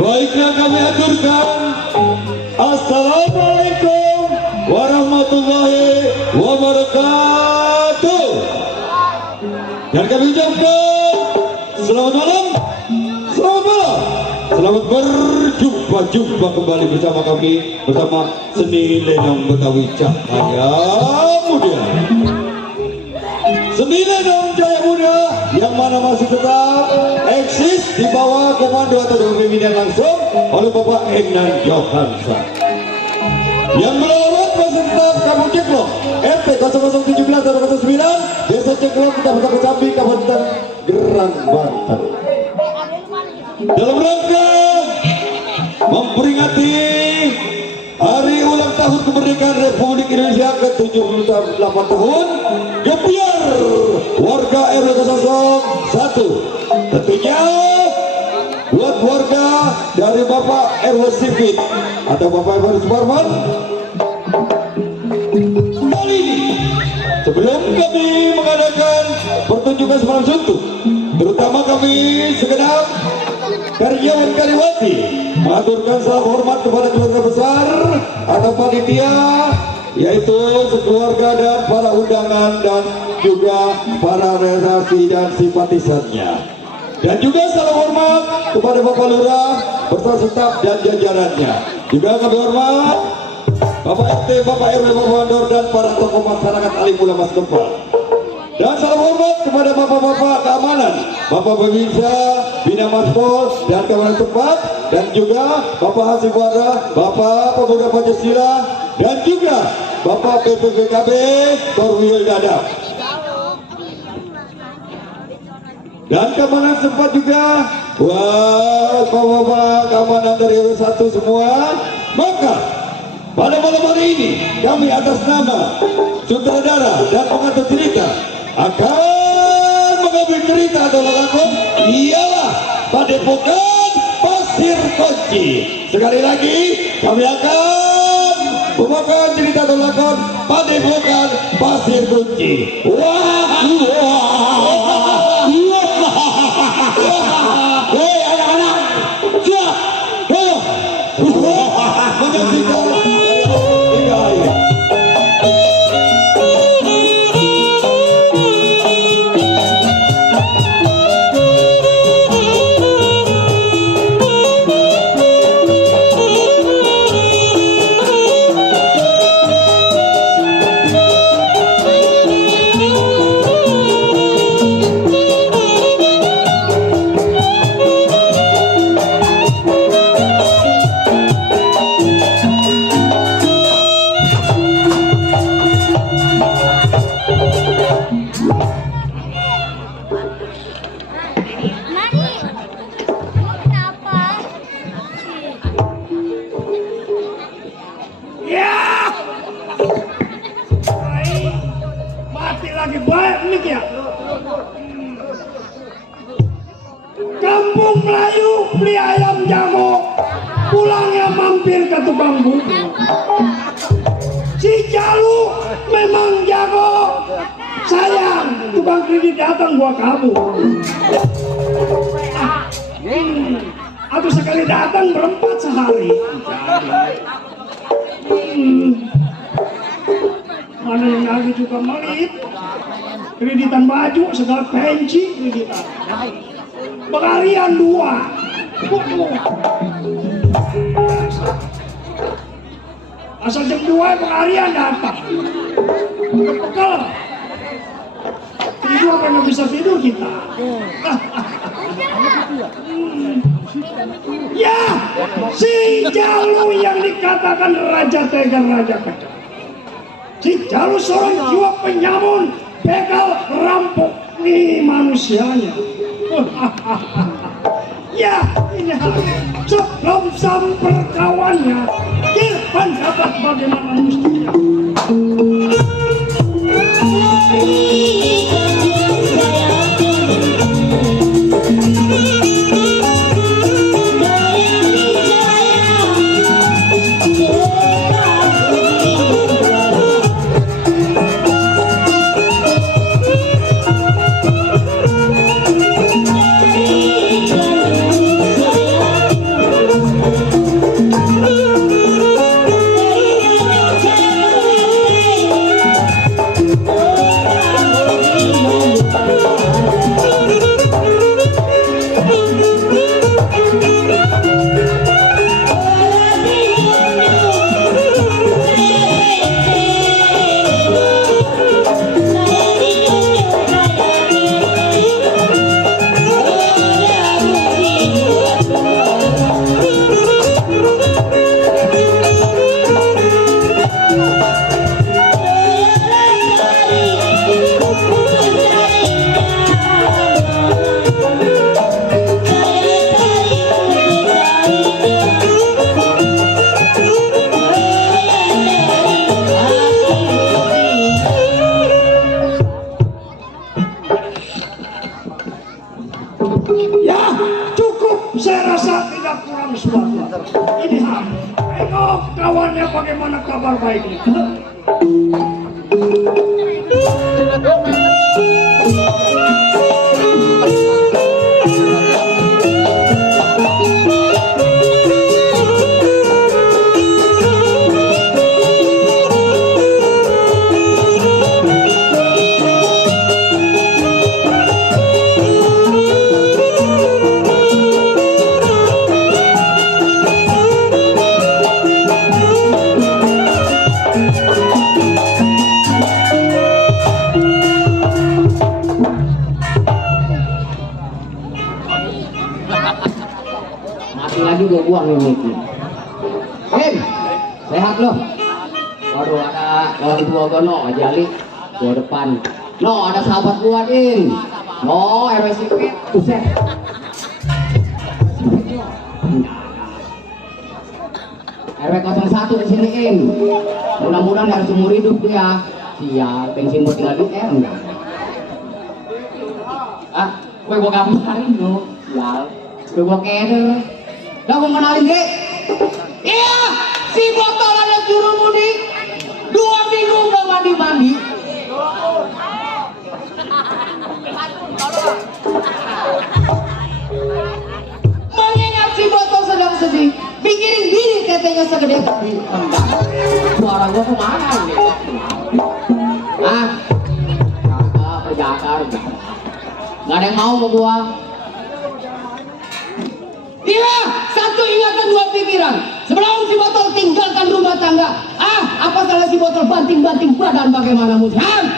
Baiklah kami aturkan. Assalamualaikum warahmatullahi wabarakatuh. Dan kami ucapkan selamat malam, selamat malam, selamat berjumpa kembali bersama kami, bersama seni lenong Betawi Cahaya Muda. Seni lenong Cahaya Muda yang mana masih tetap eksis di bawah komando atau pemimpinan langsung oleh Bapak Enan Johansa. Yang melawat peserta Kampung Ceklok RT 0017 dan 09 Desa Ceklok, Kecamatan Kecambi, Kabupaten Gerang, Banten. Dalam rangka memperingati hari ulang tahun kemerdekaan Republik Indonesia ke-78 tahun, Gebiar warga RW 01 tentunya buat warga dari Bapak RW Sipit atau Bapak RW Suparman. Kali ini sebelum kami mengadakan pertunjukan semalam suntuk, terutama kami segenap karyawan karyawati mengaturkan salam hormat kepada keluarga besar atau panitia, yaitu sekeluarga dan para undangan dan juga para relasi dan simpatisannya. Dan juga salam hormat kepada Bapak Lurah beserta staf dan jajarannya. Juga kami hormat Bapak RT, Bapak RW, Bapak Mandor dan para tokoh masyarakat alim ulama setempat. Dan salam hormat kepada bapak-bapak keamanan, Bapak Babinsa, Bina Maspol dan keamanan tempat, dan juga Bapak Hasim Wara, Bapak Pemuda Pancasila, dan juga Bapak BPPKB Korwil Dadap. Dan keamanan sempat juga, wah, bapak-bapak keamanan dari RW 1 semua. Maka pada malam hari ini kami atas nama sutradara dan pengantar cerita akan mengambil cerita atau lakon ialah Padepokan Pasir Kunci. Sekali lagi kami akan membawakan cerita atau lakon Padepokan Pasir Kunci. Wah, hei anak-anak, siap, menyaksikan hidayah. Kampung Melayu beli ayam jago, pulangnya mampir ke tukang buku. Si Jalu memang jago, sayang tukang kredit datang gua kabur. Atau sekali datang berempat sehari. Mana yang lagi juga melit, kreditan baju segala penci kreditan. Pengalian 2. Asal jam 2 pengalian datang. Bekal. Tidur apa nggak bisa tidur kita? Ya, si Jalu yang dikatakan Raja Tega, Raja Kejam. Si Jalu seorang jiwa penyamun, begal, rampok nih manusianya. Ya, ini sebelum sampai kawannya, kita dapat bagaimana mestinya. tidak kurang suatu. Ini Ham, tengok kawannya bagaimana kabar baiknya. Masih lagi gue buang ini. Sehat loh. Waduh, ada lagi dua gono ajali dua depan. No, ada sahabat gua Din. No, RW Sipit. Buset. RW 01 di sini In. Mudah-mudahan dari seumur hidup dia. Sial, bensin buat tinggal di enggak. Gue gua gambarin lo. Sial. Gue gua keder. Dah gua kenalin deh. Iya, si botol ada juru mudik. 2 minggu gak mandi-mandi. Mengingat si botol sedang sedih, bikin diri tetenya segede tadi. Suara gua kemana ini? Jakar. Gak ada yang mau sama gua. Iya, satu ingatan dua pikiran. Sebelum si botol tinggalkan rumah tangga, apa salah si botol banting-banting badan bagaimana musam?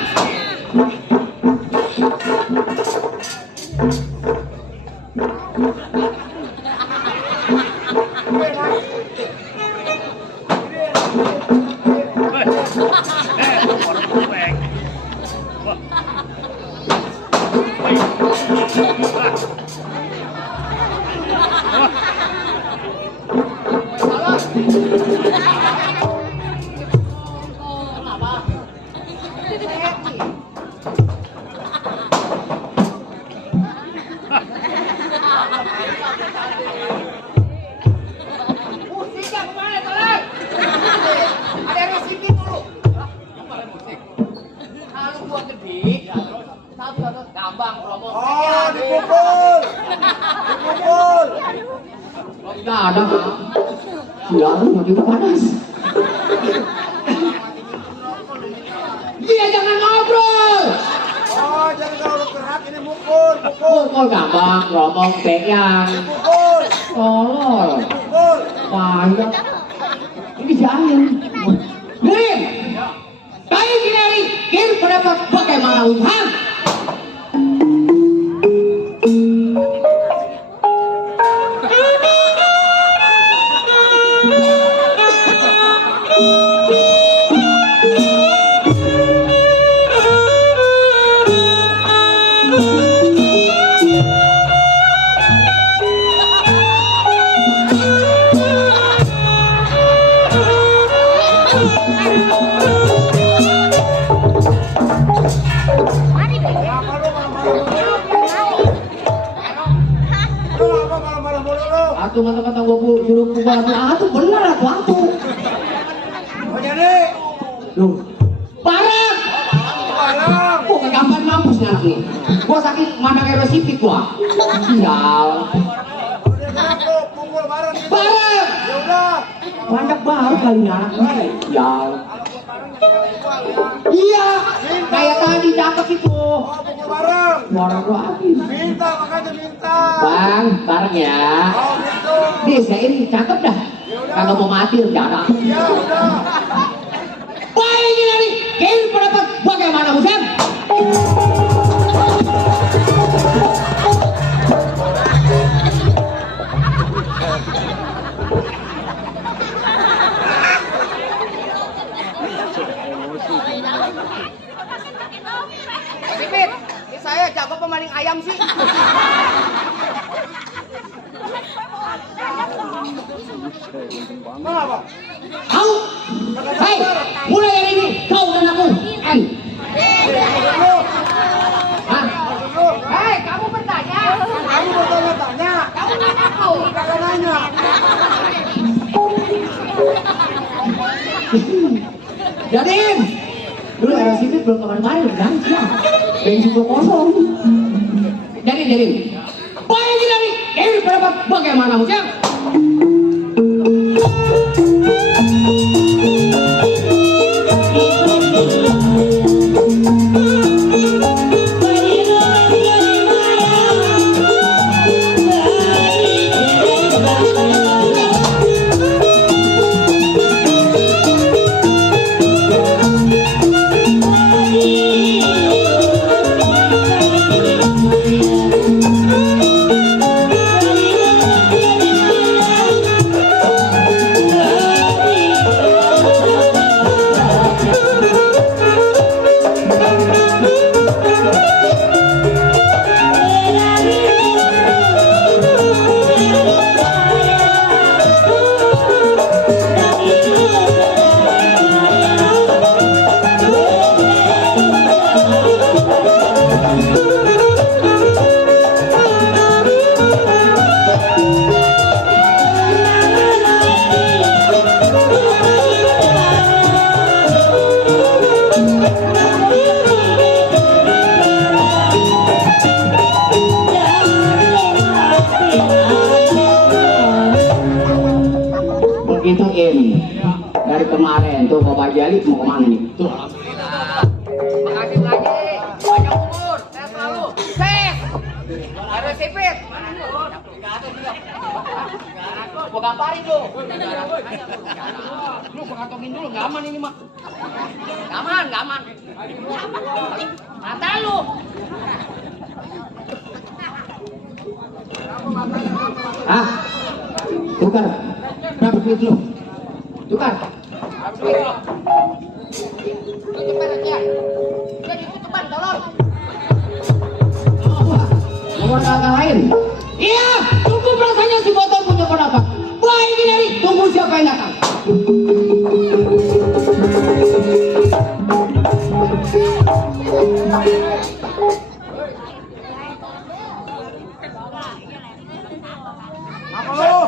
Tidak ada. Sialan makin panas. Dia jangan ngobrol. Oh, jangan kalau gerak ini mukul. Mukul gampang, ngomong pegang. Mukul. Tolol. Mukul. Banyak. Ini jangan. Nih. Baik gini hari, kir pendapat bagaimana Wuhan? Atuh kata-kata gua suruh buat atuh bener atuh. Oh jadi. Duh. Parah. Kok kegambar mampus nih anak nih. Gua sakit mandang RW Sipit gua. Sial. Udah gerak tuh, mukul bareng gitu. Parah. Ya udah. Banyak banget kali ini anak nih. Sial. Iya. Kayak tadi cakep itu. Oh, mukul bareng. Suara gua habis. Minta makanya minta. Bang, bareng ya. Oh gitu. Nih, saya ini cakep dah. Kagak mau mati rencana. Ya udah. Baik ini nih, kalian pendapat bagaimana Musam? Sipit, ini saya jago pemaling ayam sih. Kenapa? Kau, hei, mulai dari ini kau dan aku, N. Hah? Hei, kamu bertanya. Kamu bertanya-tanya. Kamu nanya kau. Kakak nanya. Jadin, dulu era sini belum kemarin kan? Bensin gua kosong. Jadin. Baik dari pendapat bagaimana Musya? Begitu dari kemarin tuh Bapak Jali mau kemana nih? Tuh. Makasih lagi. Banyak umur. Saya selalu. Ses. Ada sipit. Gua gamparin lu. Lu gua kantongin dulu. Nggak aman ini mah. Nggak aman. Mata lu. Ah, tukar. Berapa duit lu? Tukar. Tutupan aja. Jadi tutupan tolong. Nomor kakak lain. Iya, tunggu perasaannya si botol punya pendapat. Wah ini dari tunggu siapa yang datang. Apa lu?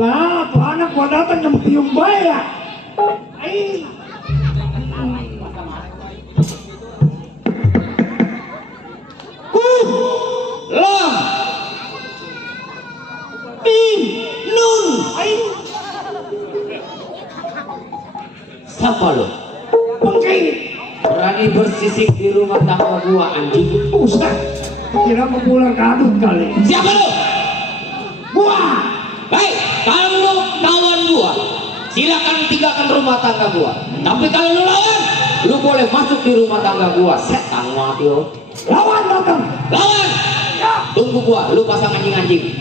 Lah, tuh anak gua datang nyempium bae ya. Ai. Lam. Mim. Nun. Ai. Siapa lo? Pengking. Berani bersisik di rumah tangga gua anjing. Ustaz. Kira mau pulang kadut kali. Siapa lo? Gua. Hei, kalau lu kawan gua, silakan tinggalkan rumah tangga gua. Tapi kalau lu lawan, lu boleh masuk di rumah tangga gua. Setan mati lo. Lawan datang. Lawan. Tunggu gua, lu pasang anjing-anjing.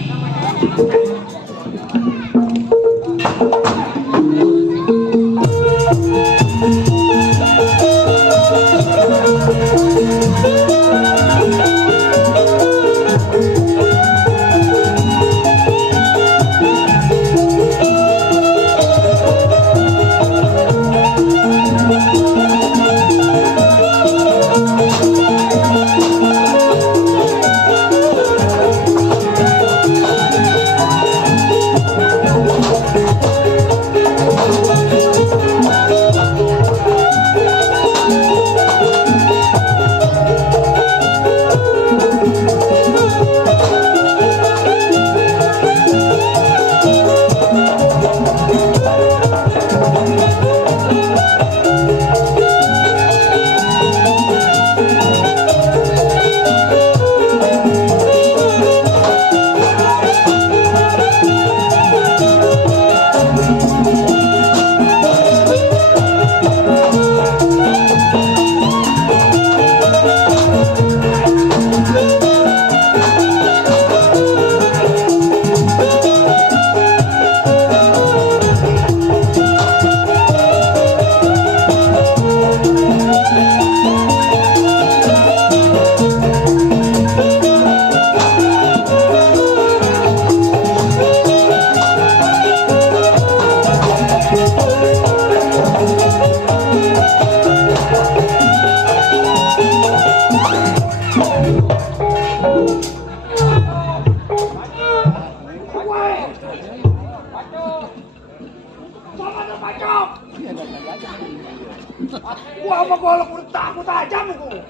Gua sama golok udah takut aja gua.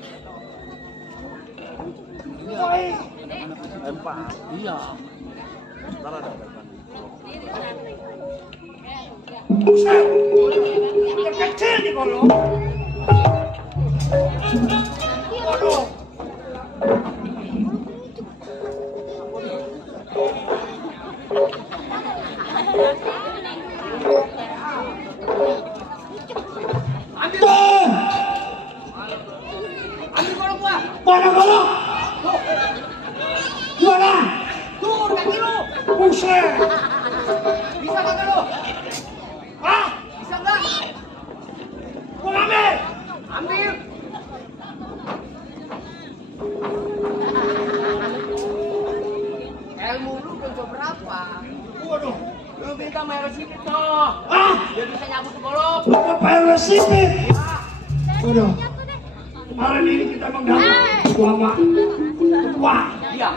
Woi. Iya. Buset. Yang kecil nih golok. Waduh. Ambil golok gua. Mana golok? Mana? Tuh, kaki lu. Buset. Bisa kagak lu? Hah? Bisa enggak? Gua ambil. Ambil. Ilmu lu udah berapa? Waduh. Lu minta merah sedikit toh. Ah, Biar bisa nyabut ke golok. lu ngapain resipit? Waduh. Kemarin ini kita mengganggu ulama tua. Iya.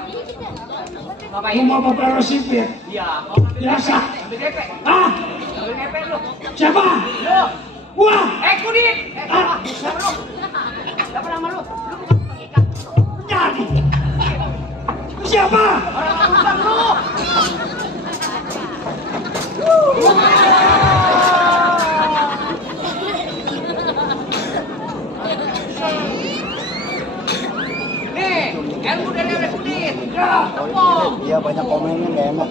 Ngapain? Mau bapak resipit. Iya. Mau ambil Biasa. Ambil DP. Ah, Ambil DP lu. siapa? Lu. Gua. Kudit. Ah. Siapa lu? Siapa nama lu? Lu bukan pengikat. Jadi. Siapa? Orang Lampung lu. Nih, ilmu dari Oleh Kudit. Ya, Tepung. Iya banyak komennya nggak enak.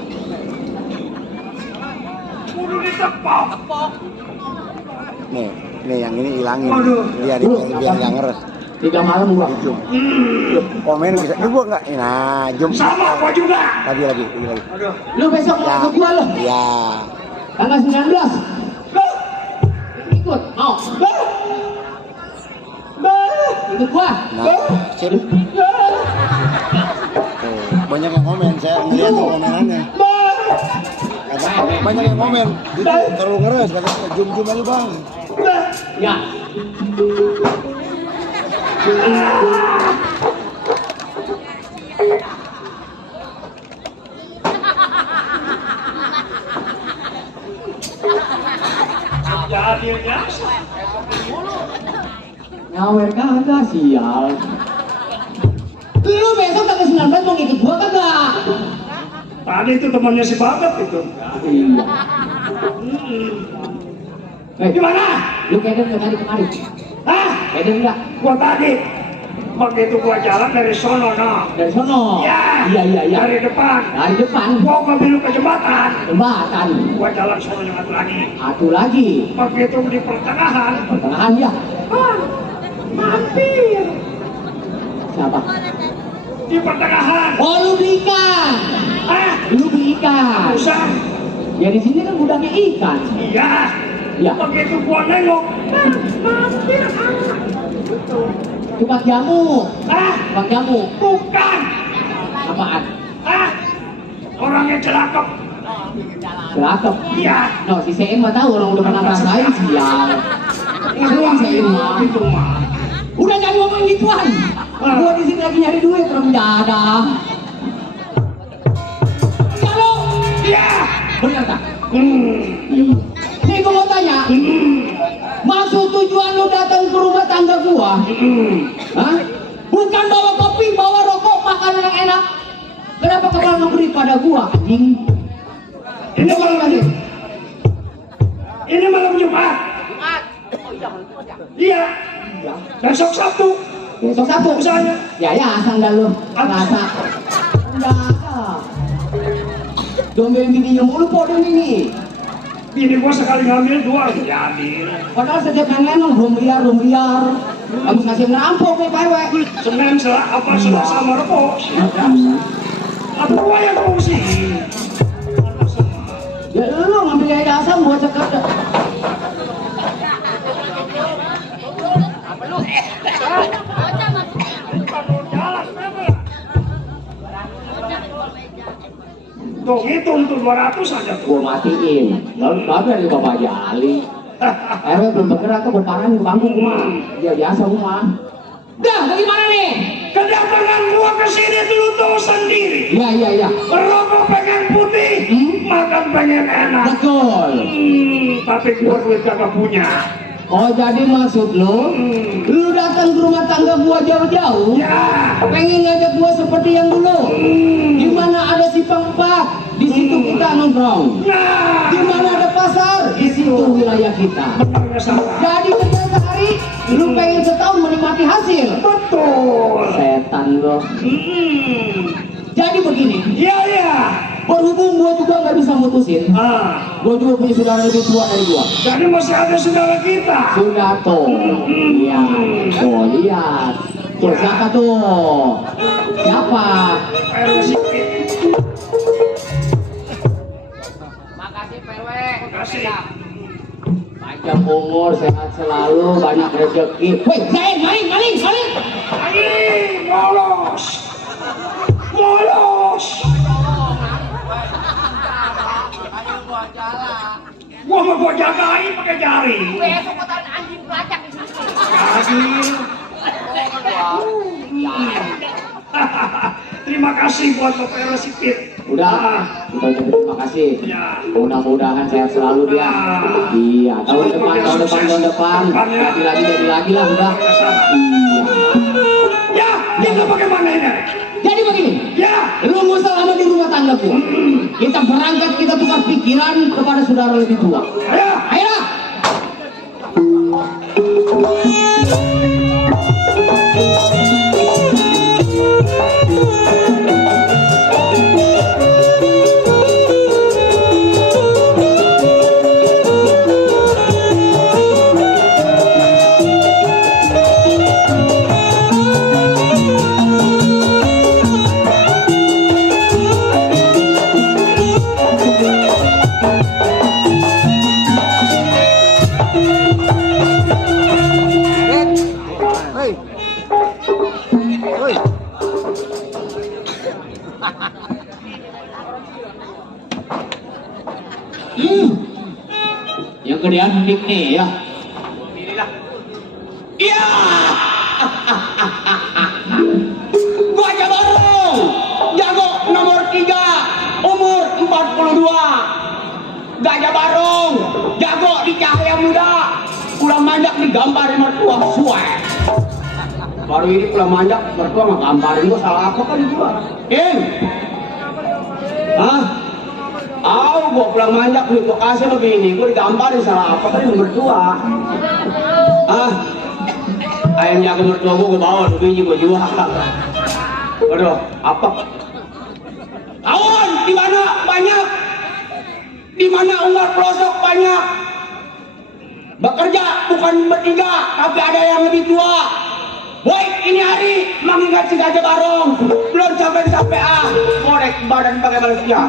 kudu ditepok. Tepung. Nih yang ini hilangin. Waduh. Biar nggak ngeres. 3 malam gua. Komen bisa. Ini gua nggak. Nah, jum. Sama gua juga. Lagi. Aduh. Lu besok mau Ya. ke gua lu. Ya. Tanggal 19. Ikut, mau. Ikut gua. Nah, sip. Tuh, banyak yang komen. Saya ngeliat tuh komenannya. Banyak yang komen. Itu terlalu ngeres katanya. Jum aja bang. Ya. Jadinya Nyawer kagak sial. Lu besok tanggal 19 mau ikut gua kagak? tadi itu temannya si Babat itu. Iya. Gimana? Lu keder nggak tadi kemarin? Hah? Keder nggak? Gua tadi. Begitu gua jalan dari sono, no. Dari sono. Ya. Iya. Dari depan. Dari depan. Gua ngambil ke jembatan. Jembatan. Gua jalan sono yang satu lagi. Satu lagi. Begitu di pertengahan. Pertengahan ya. Ah, mampir. Siapa? Di pertengahan. Oh lu beli ikan. Ah, Lu beli ikan. usah. Ya di sini kan gudangnya ikan. Iya. Ya. Begitu gua nengok. Mampir. Tukang jamu. Ah, Tukang jamu. bukan. Apaan? Ah, orangnya celakep. Gelakep. Iya. No, si CN mah tahu orang udah pernah ngerasain sial. Sering CN mah. Itu mah. Udah jangan ngomong gituan. Gua di sini lagi nyari duit orang mendadak. Kalau Iya. benar tak? Hmm. Nih gua mau tanya, maksud tujuan lu datang ke rumah tangga gua? Hah? Bukan bawa kopi, bawa rokok, makanan yang enak. Kenapa kau memberi pada gua? Anjing. Ini malam Ini malam Jumat. Jumat. Oh iya, malam Jumat ya. Iya. Besok Sabtu. Besok satu. Usahanya. Ya, sandal lu. Rasa. Enggak ada. Dombel bininya mulu po ini. Bini gua sekali ngambil dua diambil. Padahal setiap nengen belum liar. Habis ngasih ngerampok nih perwe. Senin Selasa sama Rebo. Apa gua yang fungsi? Ya lu ngambil air asam buat sekat. Tuh itu untuk 200 aja tuh. Gua matiin. Lalu baru dari Bapak Jali. RW belum bergerak tuh berparang di panggung rumah. Ya biasa rumah. Dah, bagaimana nih? Kedatangan gua ke sini dulu tuh sendiri. Iya. Rokok pengen putih, makan pengen enak. Betul. Tapi gua duit kagak punya. Oh jadi maksud lu datang ke rumah tangga gua jauh-jauh, Ya. pengen ngajak gua seperti yang dulu. Di mana ada simpang 4, di situ kita nongkrong. Nah. Di mana ada pasar, di situ wilayah kita. Benar salah. Jadi kerja sehari, lu pengen setahun menikmati hasil. Betul. Setan lo. Jadi begini, Iya ya. berhubung gua juga nggak bisa mutusin, gua juga punya saudara lebih tua dari gua. Jadi masih ada saudara kita. Sudah tuh, iya, tuh lihat, tuh siapa tuh? Siapa? Erosi. Makasih PW. Makasih. Panjang umur, sehat selalu, banyak rezeki. Woi, maling. Bolos. Gua mau gua jagain pakai jari. Besok kotaan anjing pelacak di sini. Terima kasih buat Bapak Erosi Pit. Udah, kita ucapin terima kasih. Ya. Mudah-mudahan sehat selalu dia. Iya, tahun depan. Jadi lagi lah udah. Iya. Ya, itu bagaimana ini? Jadi begini, Ya. lu nggak usah lama di rumah tangga gua. Kita berangkat, kita tukar pikiran kepada saudara lebih tua. Ya. Ayolah. Hei. Hoi. Yang gedean dik nih ya. Iya. Gua aja bareng. Jago nomor 3, umur 42. Gajah Barong, jago di cahaya muda. Pulang manjak digambarin mertua suwe. Baru ini pulang manjak mertua mah gambarin gua salah apa kan gua? Hah? Gua pulang manjak duit gua kasih lebih ini, gua digambarin salah apa kan mertua? Ayam jaga mertua gua bawa, biji gua jual. Waduh, apa? Kawan, di mana banyak? Di mana ular pelosok banyak? Bekerja bukan bertiga, tapi ada yang lebih tua. Baik, ini hari mengingat si Gajah Barong. Belum sampai korek badan pakai manusia.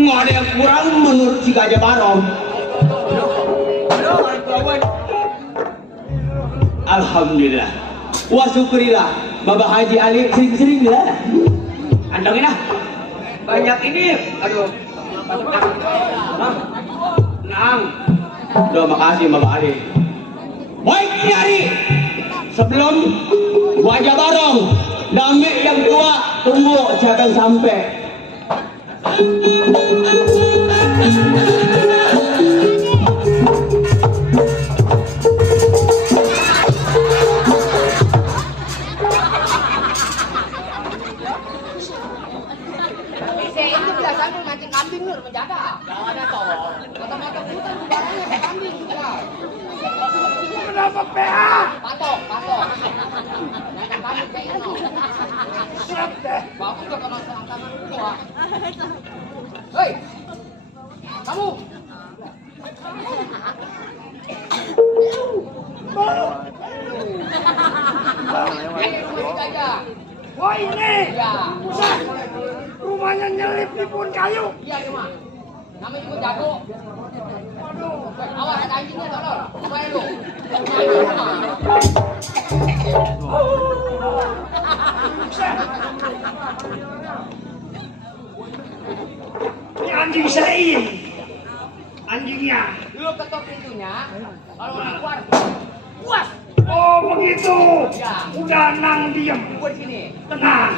Nggak ada yang kurang menurut si Gajah Barong. Alhamdulillah. Wah syukurilah. Bapak Haji Ali sering-sering lah. Antongin lah. Banyak ini. Aduh. Nang. Udah makasih Bapak Ali. Baik nyari. Sebelum gua aja bareng. Dami yang tua tunggu jangan sampai. Saya itu biasanya mancing kambing nur menjaga. Jangan ada toh. Mata-mata hutan barangnya kayak kambing juga. Kenapa PA? Patok, patok. Jangan kambing kayak ini. Siap deh. Bagus juga kalau tangan gua. Hei, kamu. Ini rumah kita aja. Oh ini. Ya. Buset. Rumahnya nyelip di pohon kayu. Iya cuma. Namanya juga jago. Awas ada anjingnya tolong. Coba lu. Ini anjing saya. Anjingnya. Lu ketok pintunya. Kalau orang keluar, puas. Oh begitu. Ya. Udah nang diem. Gua di sini. Tenang.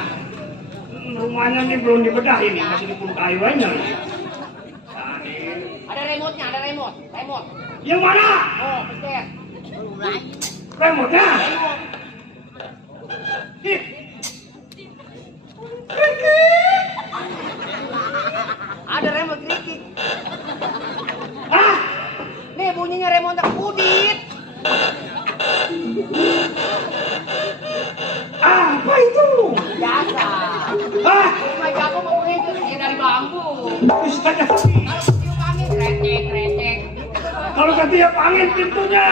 Rumahnya ini belum dibedahin, masih di pohon kayu aja. Nah, ini. Ada remote-nya, ada remote. Remote. Yang mana? Oh, pencet. Remote-nya. Remote. Hih. Ada remote kritik. Hah? Nih bunyinya remote kudit. Apa itu? Biasa. Hah? Rumah jago mau begitu ya dari bambu. Bisa jadi. Kalau ketiup angin recek, recek. Kalau ketiup angin pintunya.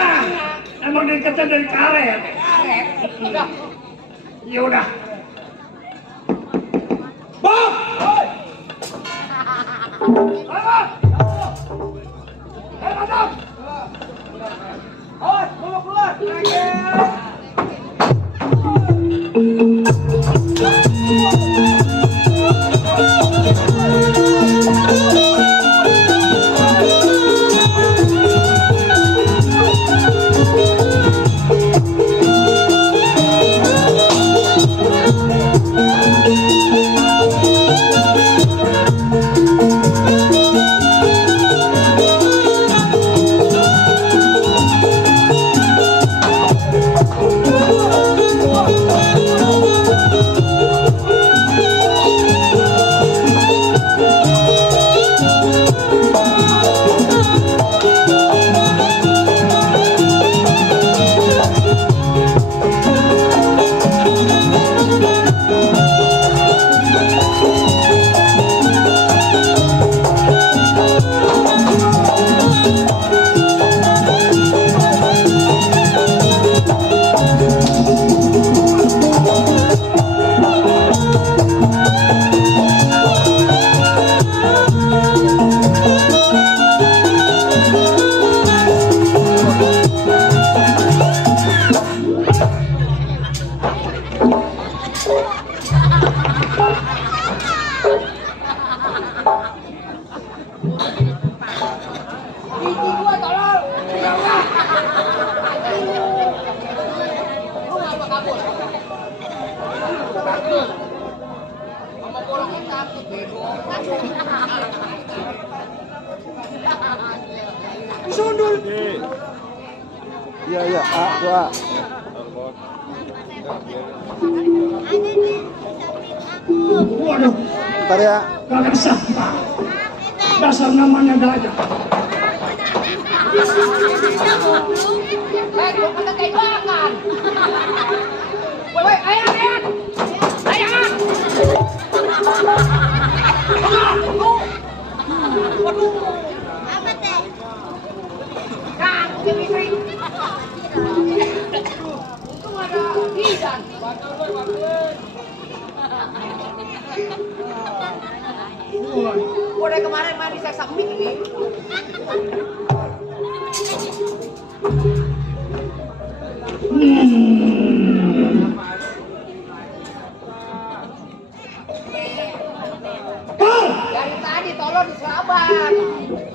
Emang diketnya dari karet. Karet. Udah. Ya udah. Bob! Hei, Bob! Hei, Bob! Oh, mau keluar. Gigi gua tolong. Lu ngapa kabur? Sama golongnya takut bego. Sundul. Iya iya, A, dua. Waduh, Ntar ya. kagak sampah. Dasar namanya gajah. Gua kata tembakan. Woi, ayo, ayo. Ayo. Waduh. Apa teh? Nah, udah bisa. Untung ada Idan. Gua dari kemarin main di seksak mik ini. Pal, Dari tadi tadi tolong diselamat.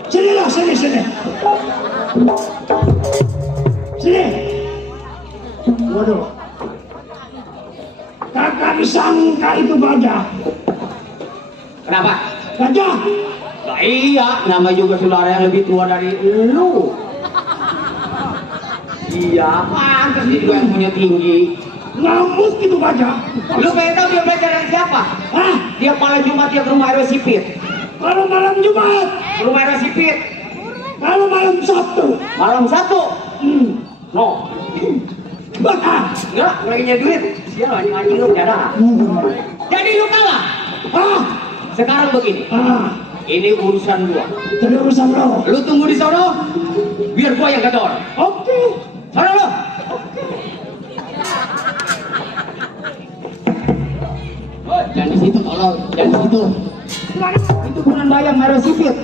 Sini lah, sini. Sini. Waduh. Kakak sangka itu gajah. Kenapa? Gajah. Nah, iya, nama juga saudara yang lebih tua dari lu. Iya, pantas dia juga yang punya tinggi. Ngamuk itu gajah. Lu pengen tahu dia belajar dari siapa? Hah? Dia malam Jumat dia ke rumah RW Sipit. Kalau malam Jumat. Rumah RW Sipit. Kalau malam Sabtu. Malam Sabtu. No. Bah. Enggak, lagi nyari duit. Sial, anjing lu bercanda. Jadi lu kalah. Ah. Sekarang begini. Ini urusan gua. Jadi urusan lo. Lu tunggu di sono. Biar gua yang gedor. Oke. Sono lu. Jangan di situ tolong, jangan di situ. Itu bukan bayang merah sipit.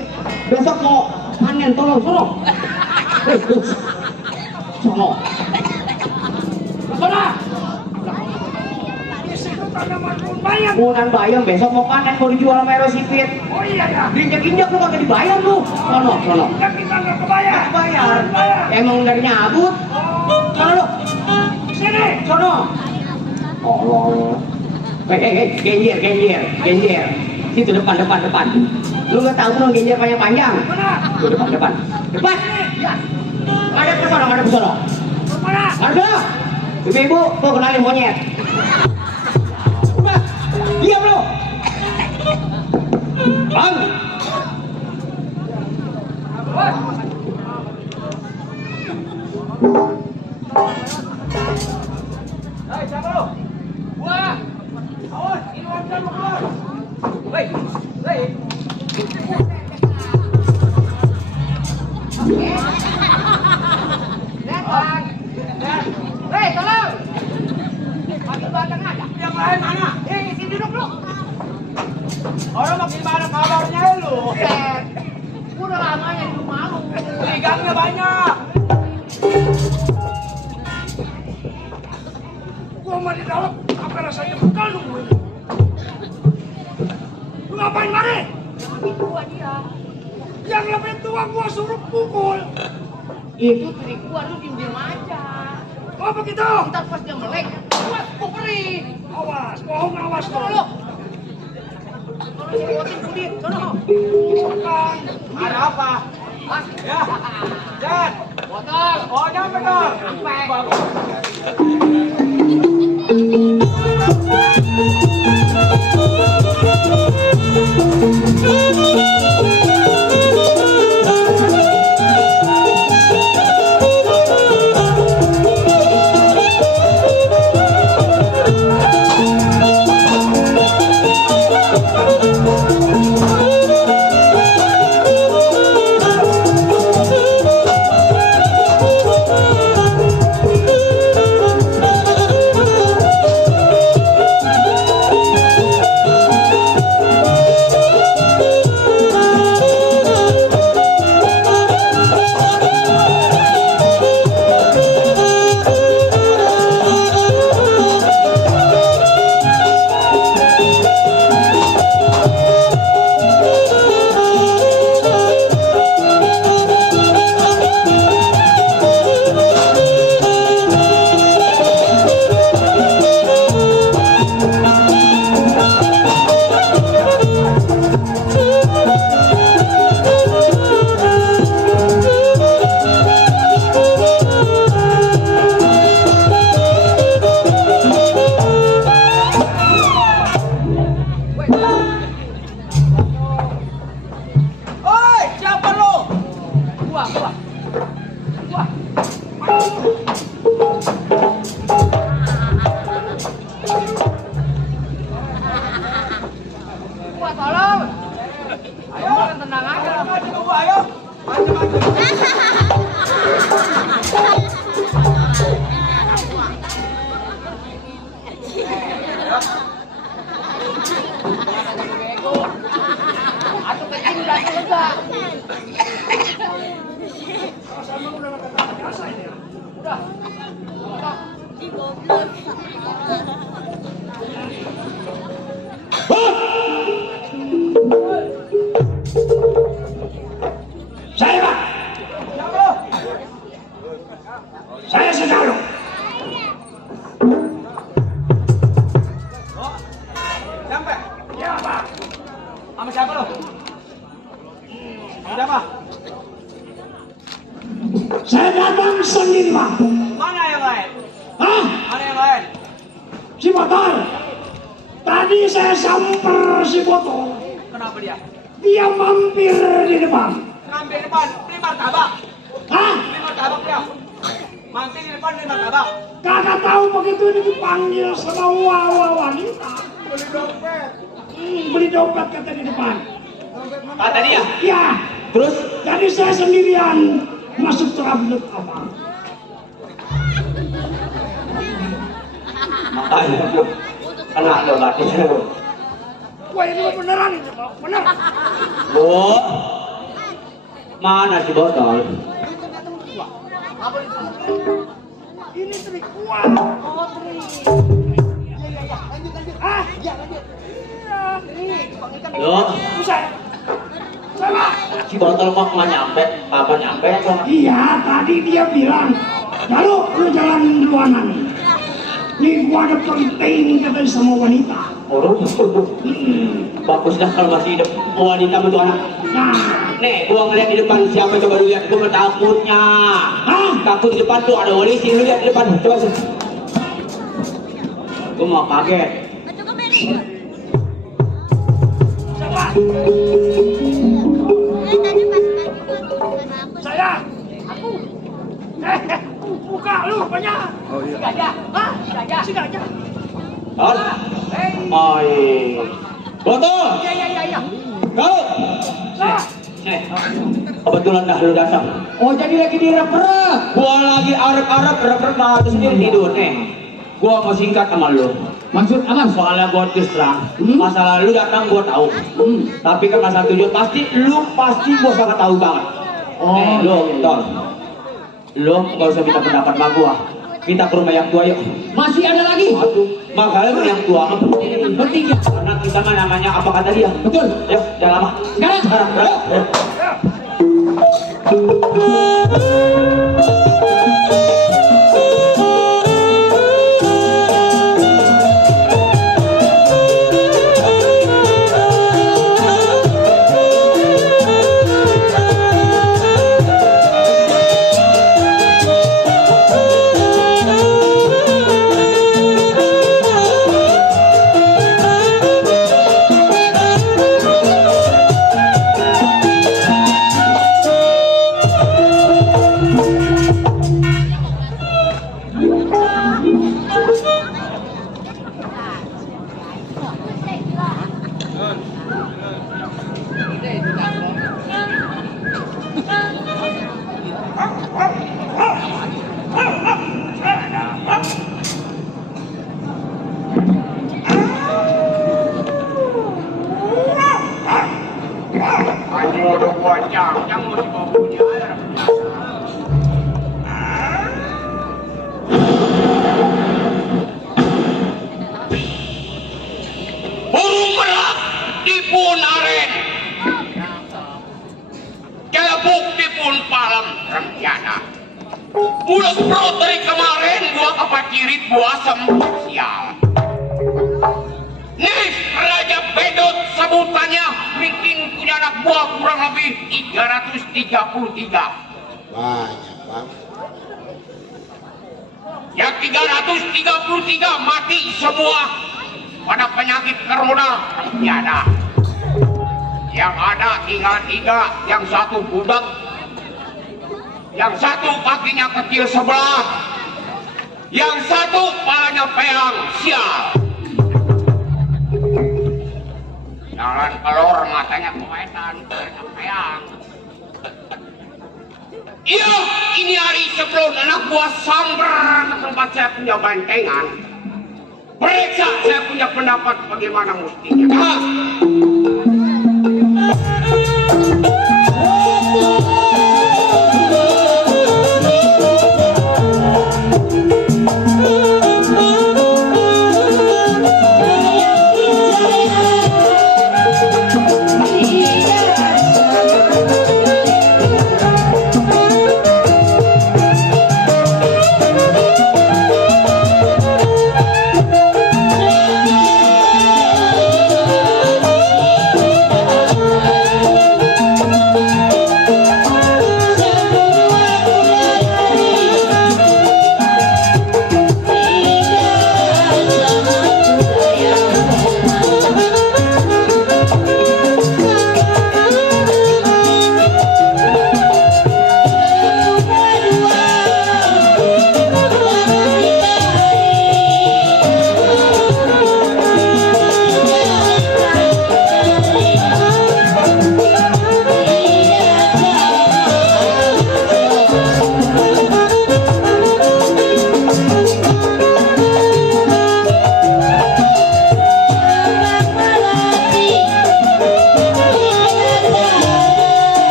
Besok mau panen tolong sono. Sono. Sono. Bukan bayam besok mau panen mau dijual sama merah sipit. Oh iya ya. Diinjak-injak lu kagak dibayar lu. Sono. Kan kita nggak kebayar. Bayar. Emang dari nyabut. Sono lu. Sini. Sono. Oh. Genjer. Situ depan. Lu nggak tahu dong genjer panjang. Tuh depan. Depan. Ya. Ada ke sono. Mana? Ada. Ibu, gua kenalin monyet. Udah. Diam lu. Bang. Hai, siapa lu? Gua. Awas, ini warga mau keluar. Hei. Datang. Hei, tolong. Makin batang aja. Yang lain mana? Sini duduk lu. Orang makin mana kabarnya lu? Set. Udah lamanya di rumah lu. Ligangnya banyak. Gua mah di dalam. Apa rasanya bekal lu? Lu ngapain mari? Itu dia. Yang lebih tua gua suruh pukul. Itu trik gua lu diem aja. Oh begitu. Ntar pas dia melek, gua pukerin. Awas, bohong awas Sono lu. lu. Sono nyerotin budi. Sono. Bukan. Ada apa? Mas. Ya. Jan. Botol. Oh, nyampe dong. Sampai. Hah? Ya, Pak. Sama siapa lo? Ada apa? Saya datang sendiri, Pak. Mana yang lain? Hah? Mana yang lain? Si Botol. Tadi saya samper si Botol. Kenapa dia? Dia mampir di depan. Ngambil depan, beli martabak. Hah? Beli martabak dia. Mampir di depan beli martabak. Kakak tahu begitu ini dipanggil sama wawa wanita. Beli dompet. Beli dompet kata di depan. Kata dia. Ya. Terus? Jadi saya sendirian masuk terabut apa? Makanya kena lo berarti. Wah ini mah beneran ini, Pak. Bener. Bu, mana si botol? Ini trik uang. Oh, trik. Ah, iya lanjut. Lo, Buset. Sama. si botol kok nggak nyampe? Kapan nyampe? Iya, tadi dia bilang, lalu lu jalan duluanan. Nih gua ada penting katanya sama wanita. Oh, bagus dah kalau masih hidup wanita itu anak. Nah, Nih, gua ngeliat di depan siapa coba lu lihat, gua takutnya. hah? Takut di depan tuh ada polisi, lu lihat di depan, coba sih. Gua mau kaget. Siapa? Saya. Aku. Buka lu rupanya. Oh iya. Gajah. Hah? Gajah. Si gajah. Hah? Oi. Botol, Iya. kau. Saya. Kebetulan dah lu datang. Oh jadi lagi direp-rep. Gua lagi arep-arep rep-rep terus sendiri tidur nih. Gua mau singkat sama lu. Maksud aman? Soalnya gua terus terang, masa lalu datang gua tahu. Tapi kan masa tujuan lu pasti gua sangat tahu banget. Oh. Lu, Tol. Lu nggak usah minta pendapat sama gua. Kita ke rumah yang tua yuk. Masih ada lagi? Aduh, makanya yang tua mah penting. Penting ya? Karena kita mah namanya apa kata dia. Betul. Yuk, jangan lama. Sekarang? Ayo. Burung merak dipun aren, kelebuk dipun palem rencana. Mulut perut dari kemarin gua kepacirit gua sial. Nih Raja Bedot sebutannya bikin punya anak buah kurang lebih 333. Banyak, Bang. Yang 333 mati semua pada penyakit corona tiada. Yang ada tinggal 3, yang satu budak, yang satu kakinya kecil sebelah, yang satu palanya peang sial. Jalan keluar matanya kewetan, palanya peang. Iya, ini hari sebelum anak buah sambar ke tempat saya punya bantengan. Periksa saya punya pendapat bagaimana mestinya. Ha?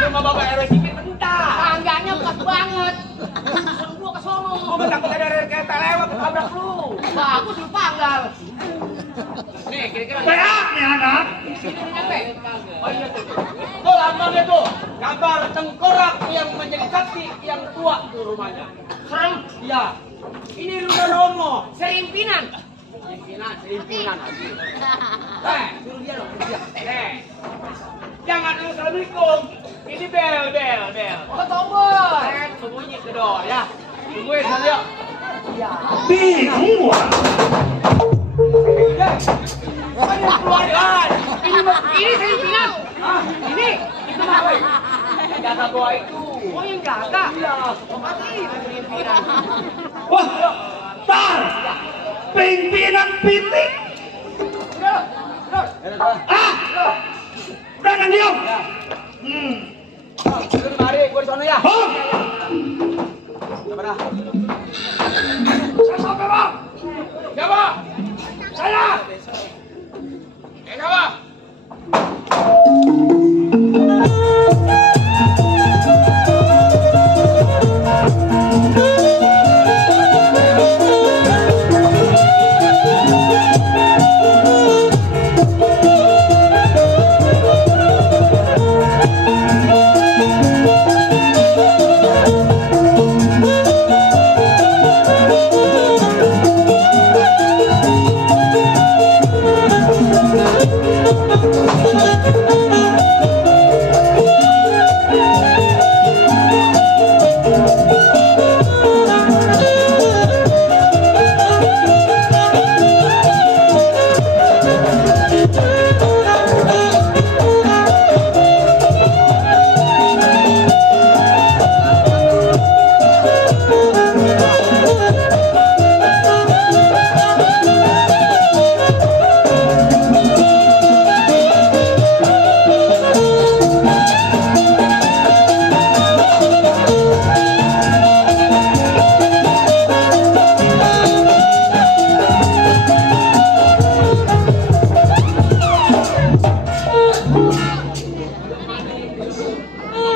Rumah Bapak RW Cipit bentar. Tangganya bekas banget. Urusan gua ke sono. Gua takut ada rel kereta lewat ketabrak lu. Bagus lu panggal. Nih, kira-kira Beak nih anak. ini nyampe. Oh iya tuh. Tuh lambangnya tuh. Gambar tengkorak yang menjadi saksi yang tua tuh rumahnya. Serem. Iya. Ini rumah Romo. Serimpinan. Serimpinan. Suruh dia dong, suruh dia. Jangan lu assalamualaikum. Ini bel. Oh, tombol. Sembunyi ke door ya. Tungguin saja. Iya. Bingung gua. Ayo keluarkan. Ini serimpinan. Ah, Ini. itu mah woi. Jaga gua itu. Oh, yang jaga. Iya. Oh, mati serimpinan. Wah, tar. Pimpinan pitik. Ah, jangan diam. Duduk mari, gua di sana ya. Hah? Coba dah. Saya sampai bang. Siapa? Saya. Siapa?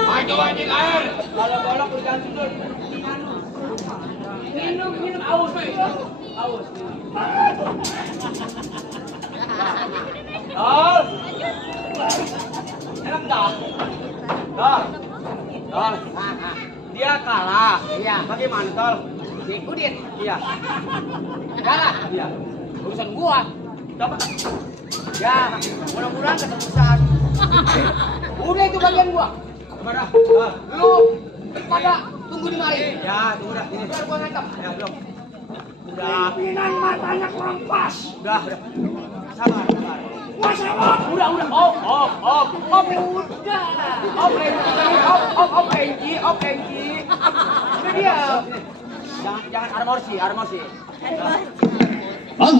Maju anjing air. Kalau golok udah jangan sudut. Minum aus, woi. Aus. Dol. Enak dah. Dol. Dol. Dia kalah. Iya. Bagaimana, Dol? Si Udin. Iya. Kalah. Iya. Urusan gua. Coba. Ya, mudah-mudahan keterusan. Udah itu bagian gua. Kemana? Dol. Lu pada tunggu di mari. Ya, tunggu dah. Ini. Biar gua nangkap. Ya, belum. Udah. Pimpinan matanya kurang pas. Udah. Sabar, sabar. Gua sewot. Udah. Op. Udah. Op, Kenji. Udah diam. Jangan armosi. Bang.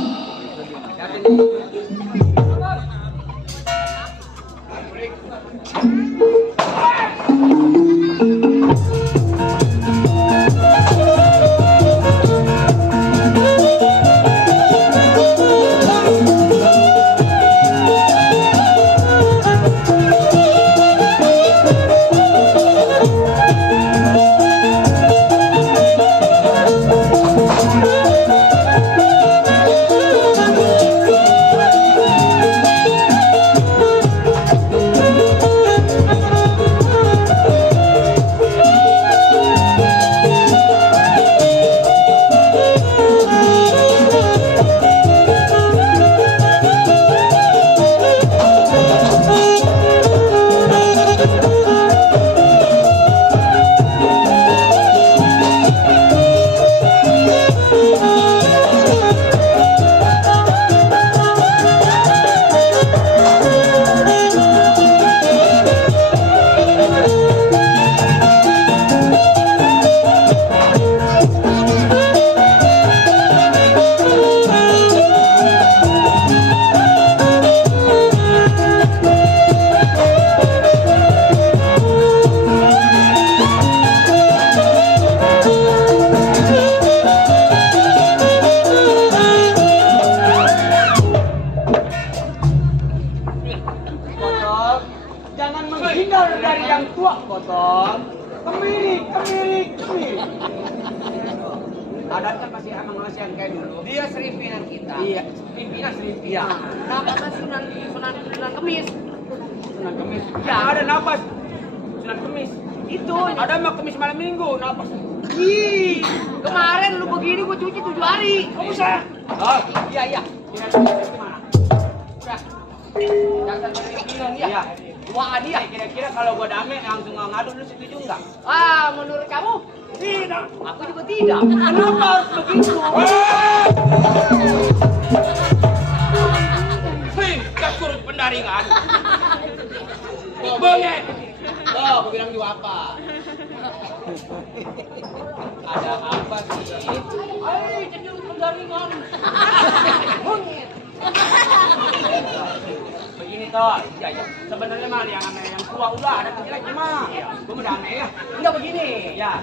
jelaskan kayak dulu. Dia seripingan kita. Iya, pimpinan Seripi. Iya. Nama kan Sunan Kemis. Sunan Kemis. Ya. Ada napas. Sunan Kemis. Itu. Ada mah Kemis malam Minggu napas. Ih, kemarin lu begini gua cuci 7 hari. Kamu saya. Oh, Iya. gimana? Udah. Dasar pimpinan ya. Iya. Wah, dia. Kira-kira kalau gua damai langsung ngadu lu setuju enggak? Ah, menurut kamu? Tidak. Aku juga tidak. Kenapa harus begitu? Hei, kasur pendaringan. Bengek. Oh, aku bilang juga apa? Ada apa sih? Hei, jadi pendaringan. Bengek. Begini toh, ya. Sebenarnya mah yang namanya yang tua udah ada jeleknya mah. Gua mau damai ya. Enggak begini. Ya,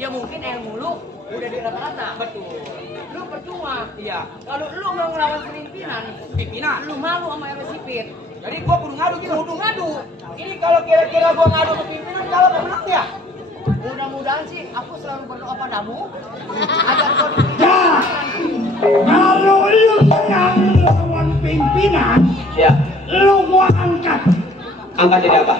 Ya mungkin ilmu lu udah di rata-rata. betul. Lu percuma. Iya, Kalau lu mau ngelawan pimpinan, pimpinan. lu malu sama RW Sipit. Jadi gua kudu ngadu gitu. Kudu ngadu. Ini kalau kira-kira gua ngadu ke pimpinan kalau gak menang ya? Mudah-mudahan sih aku selalu berdoa padamu agar kau Ya. Kalau lu menang lawan pimpinan, Ya. lu gua angkat. Angkat jadi apa?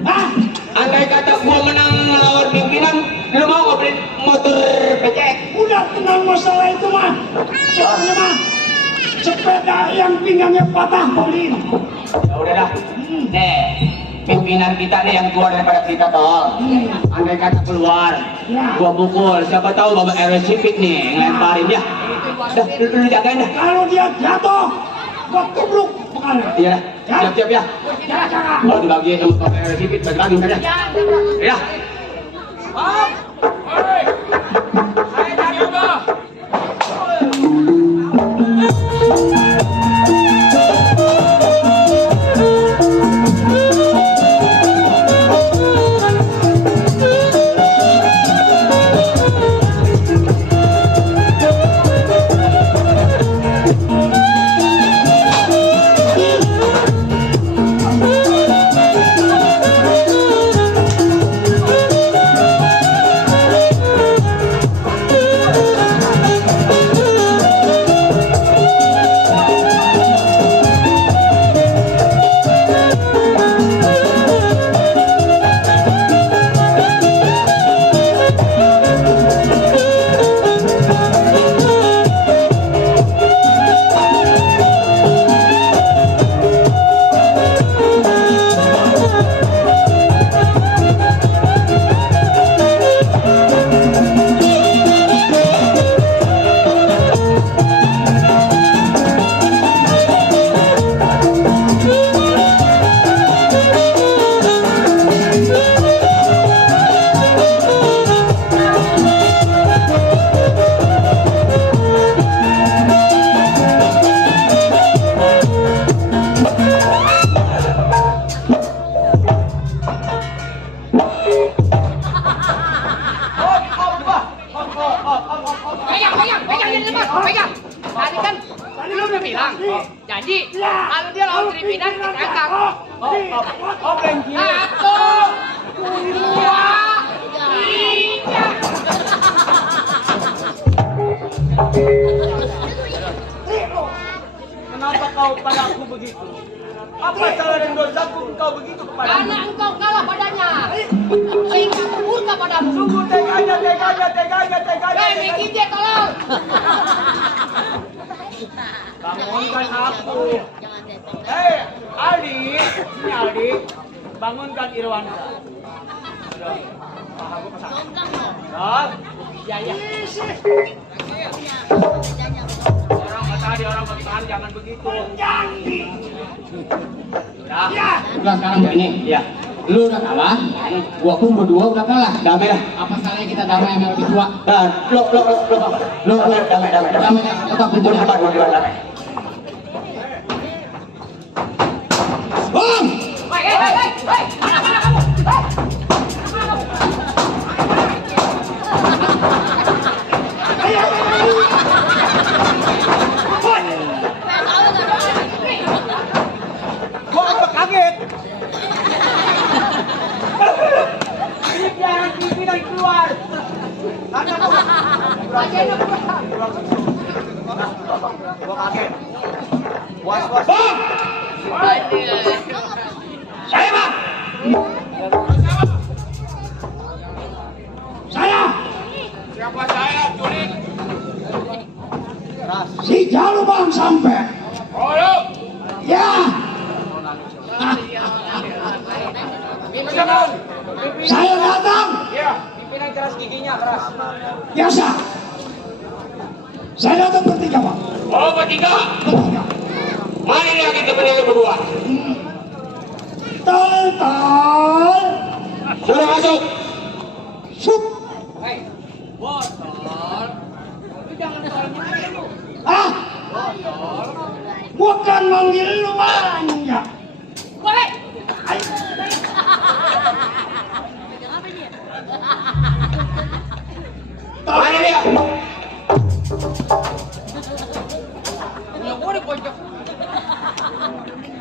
Hah? Andai kata gua menang lawan pimpinan, lu mau gak beli motor becek? Udah tenang masalah itu mah. Soalnya mah sepeda yang pinggangnya patah beliin. Ya udah dah. Nih, pimpinan kita nih yang tua daripada kita toh. Andai kata keluar, gua pukul. Siapa tahu Bapak RW Sipit nih ngelemparin ya. Dah, lu jagain dah. Kalau dia jatuh, gua tubruk bukan. Iya dah. Siap-siap ya. Jangan. Kalau dibagi sama Bapak RW Sipit, bagi-bagi saja. Ya. Bang. Hei. Saya jaga, Bang. Pegang ini lepas, pegang. Tadi kan lu udah bilang, janji kalau dia lawan pimpinan kita angkat. Satu, dua, tiga. Kenapa kau padaku begitu? Apa salah dan dosaku engkau begitu kepadaku? Karena engkau kalah padanya, sehingga aku murka padamu. Sungguh teganya. Mikir dia tolong. Bangunkan aku. Hei, Aldi, ini Aldi, bangunkan Irwansa. Pahamu pasang. Ya. Orang tadi orang bertahan jangan begitu. Ya. Udah sekarang gini, Ya. lu udah kalah, gua pun berdua udah kalah. Damai dah. Apa salahnya kita damai sama yang lebih tua? Lo, damai. Damai, tetap itu Apa damai? Bang! Hei, mana kamu? Gua apa kaget? Ini jangan pimpinan keluar. Karena Bang! Saya bang! Saya Siapa saya, Julik? si Jalu bang sampai. Oh, lu! Ya, Siapa? saya datang. Iya. Biasa. Saya datang bertiga bang. Oh, bertiga. Bertiga. Mari dia kita berdiri berdua. Tol. Sudah masuk. Sup. Ah. Bukan manggil lu banyak. Mari dia.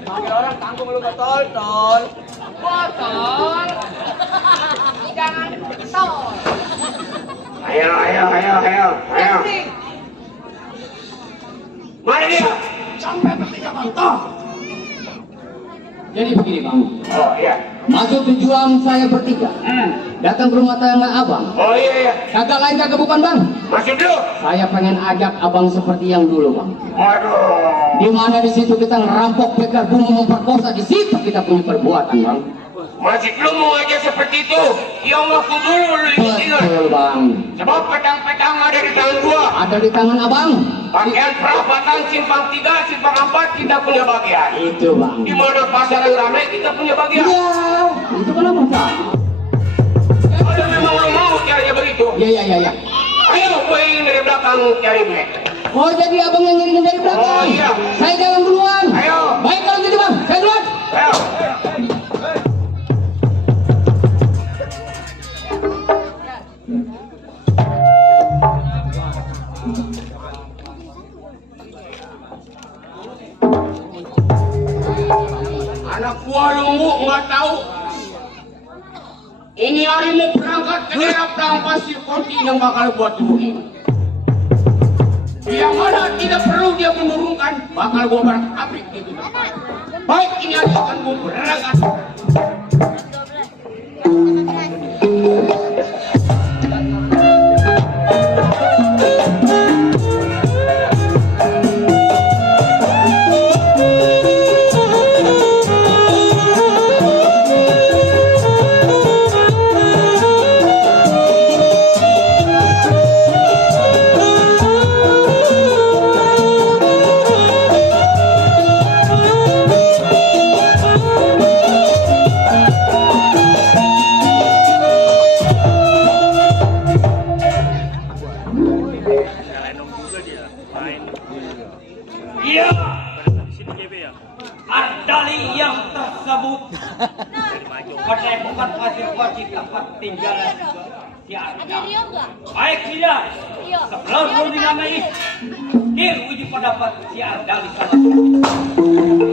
Panggil orang tanggung lu botol, tol. Ayo. Mari dia. Sampai bertiga bang. Toh. Jadi begini bang, Oh iya. maksud tujuan saya bertiga datang ke rumah tangga abang. Oh iya. Kagak lain kagak bukan bang. Masuk dulu. Saya pengen ajak abang seperti yang dulu bang. Aduh. Di mana di situ kita ngerampok, begal, bunuh, memperkosa, di situ kita punya perbuatan bang. Masih belum mau aja seperti itu. Yang waktu dulu lu ingat. Betul bang. Sebab pedang-pedang ada di tangan gua. Ada di tangan abang. Bagian perapatan simpang 3, simpang 4 kita punya bagian. Itu bang. Di mana pasar yang ramai kita punya bagian. Iya, itu kan abang bang. Kalau memang lu mau caranya begitu. Iya. Ayo gue ingin dari belakang cari mereka. Oh jadi abang yang ngiringin dari belakang. Oh, iya. Saya jalan duluan. Ayo. Baik kalau gitu bang, saya duluan. Ayo. Anak gua nunggu nggak tahu. Ini hari mau berangkat ke daerah perang pasir konti yang bakal gua turunin. Yang mana tidak perlu dia menurunkan, bakal gua bertabrik gitu. Baik, ini hari akan gua berangkat. Iya, Ardali yang tersebut menemukan pasir kunci tempat tinggalan si Ardali. Baik tidak, sebelum perundingan naik, diuji pendapat si Ardali salah satu.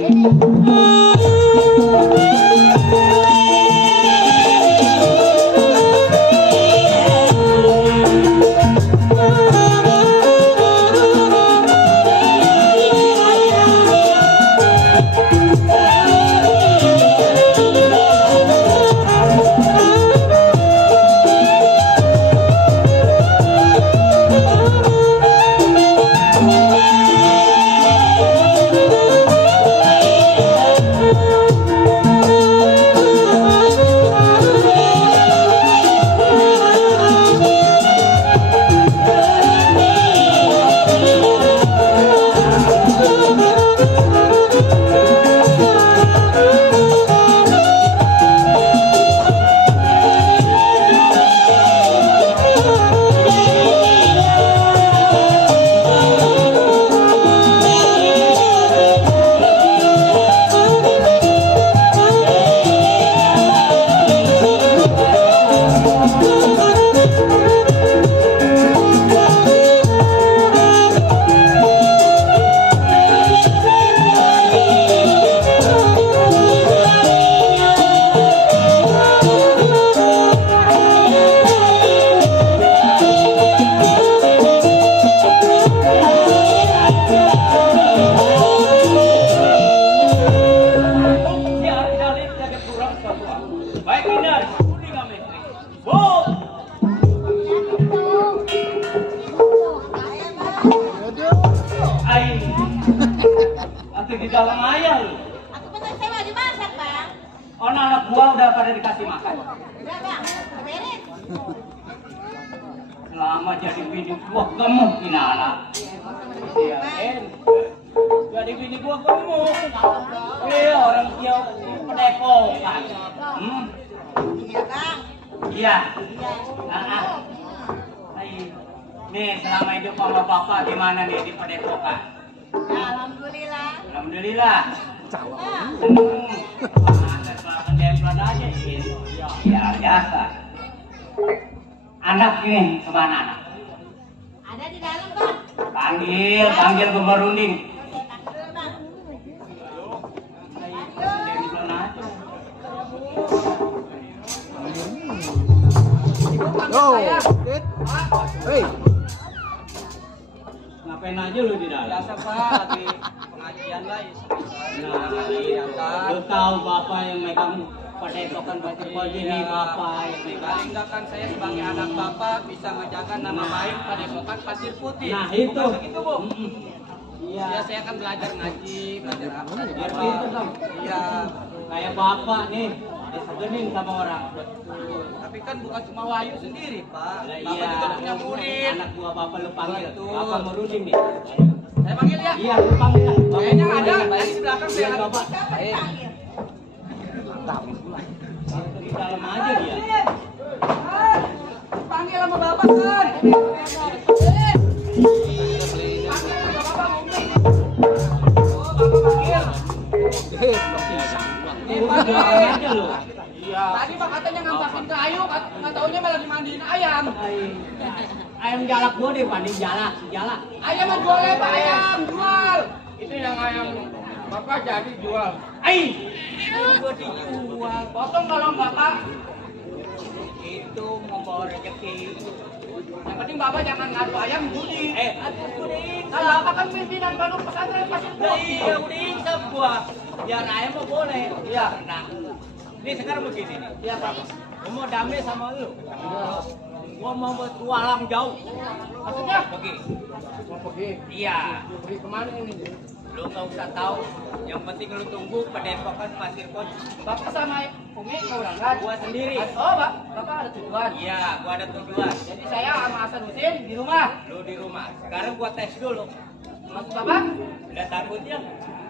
Seperti di dalam ayam lu. Aku betul saya dimasak, Bang. Oh, anak gua udah pada dikasih makan. Udah, Bang. Beres. Selama jadi bini gua gemuk ini anak. Iya, kan? Jadi bini gua gemuk. Orang dia pedepokan. Iya, Bang. Iya. Nih, selama hidup sama bapak gimana nih di padepokan? Ya, alhamdulillah. Alhamdulillah. Seneng. Pendemplan aja sih. Ya, biasa. Anak ini kemana anak? Ada di dalam, Bang. Panggil ke Merunding. Takut, Bang. Pendemplan aja. Oh, hey, Ngapain aja lu di dalam? Biasa Pak, lagi pengajian lah. Nah, iya. Lu tahu bapak yang megang padepokan Pasir Koji ini bapak yang megang. Paling enggak kan saya sebagai anak bapak bisa menjaga nama baik padepokan Pasir Putih. Nah, itu. Bukan begitu, Bu? Iya. Ya saya kan belajar ngaji, belajar apa tadi, Biar Bapak. pinter dong. Iya. Kayak bapak nih, disegenin sama orang. Tapi kan bukan cuma Wahyu sendiri, Pak. Lah, Bapak iya. juga punya murid. Anak gua bapak lu panggil. Betul. Bapak merunding nih. Saya panggil ya. Iya, lu panggil lah. Bapak Kayaknya ada merunding. tadi di belakang saya. Iya, bapak. Baik. Di dalam aja dia. Panggil sama Bapak kan. Aja lu. Tadi Pak katanya ngampakin kayu, nggak taunya malah dimandiin ayam. Ayam jalak gua deh, banding jalak. Ayam mah jualnya Pak, ayam jual. Itu yang ayam Bapak jadi jual. Gua dijual. Potong kalau Bapak. Itu membawa rezeki. Yang penting Bapak jangan ngadu ayam budi. Aduh, udah Kan Bapak kan pimpinan pondok pesantren Pasir Putih. iya, udah insaf gua. Biar ayam mah boleh. Iya. Nah, ini sekarang begini nih. Iya Pak. Gua mau damai sama lu. Gua mau bertualang jauh. Maksudnya? Pergi. Mau pergi. Iya. Pergi kemana ini? Lu nggak usah tahu. Yang penting lu tunggu padepokan Pasir Koji. Bapak sama Umi mau berangkat? Gua sendiri. Oh, Bapak ada tujuan. Iya, gua ada tujuan. Jadi saya sama Hasan Husin di rumah. Lu di rumah. Sekarang gua tes dulu. Maksud Bapak? Udah takut ya?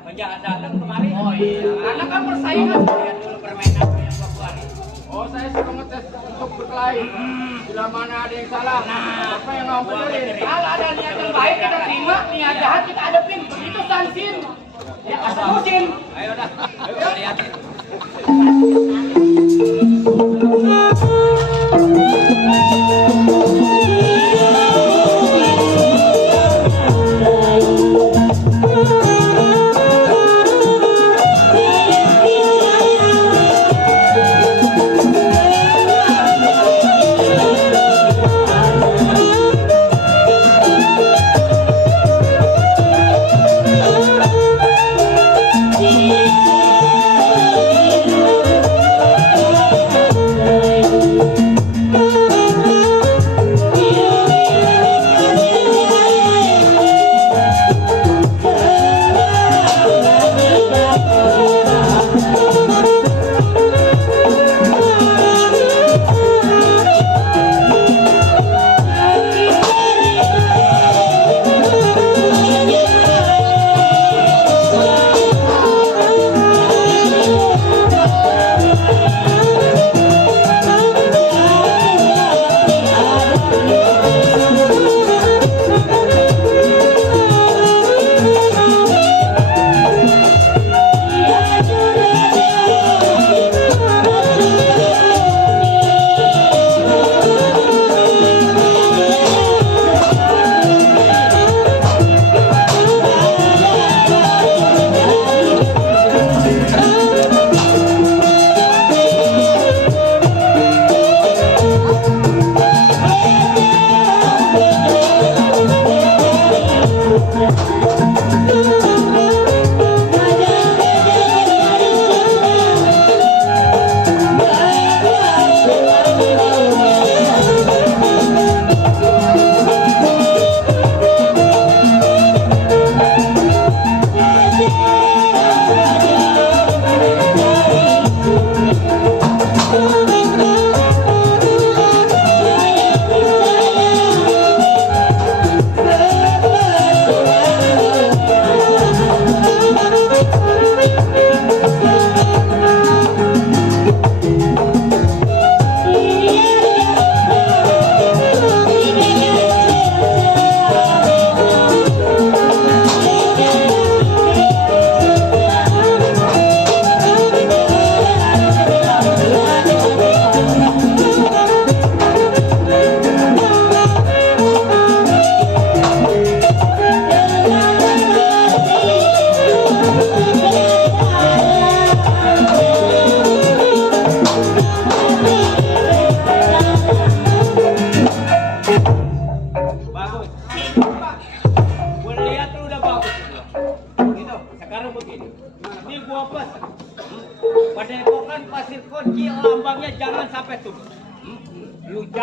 Penjahat datang kemari. Oh iya. Karena kan persaingan. Lihat dulu permainan yang gua keluarin. Oh, saya suka ngetes untuk berkelahi. Bila mana ada yang salah, apa yang mau benerin? Kalau ada niat yang baik kita terima, niat jahat kita hadapin. Begitu Sansin. Ya, Hasan Husin. Ayo dah. Ayo lihatin.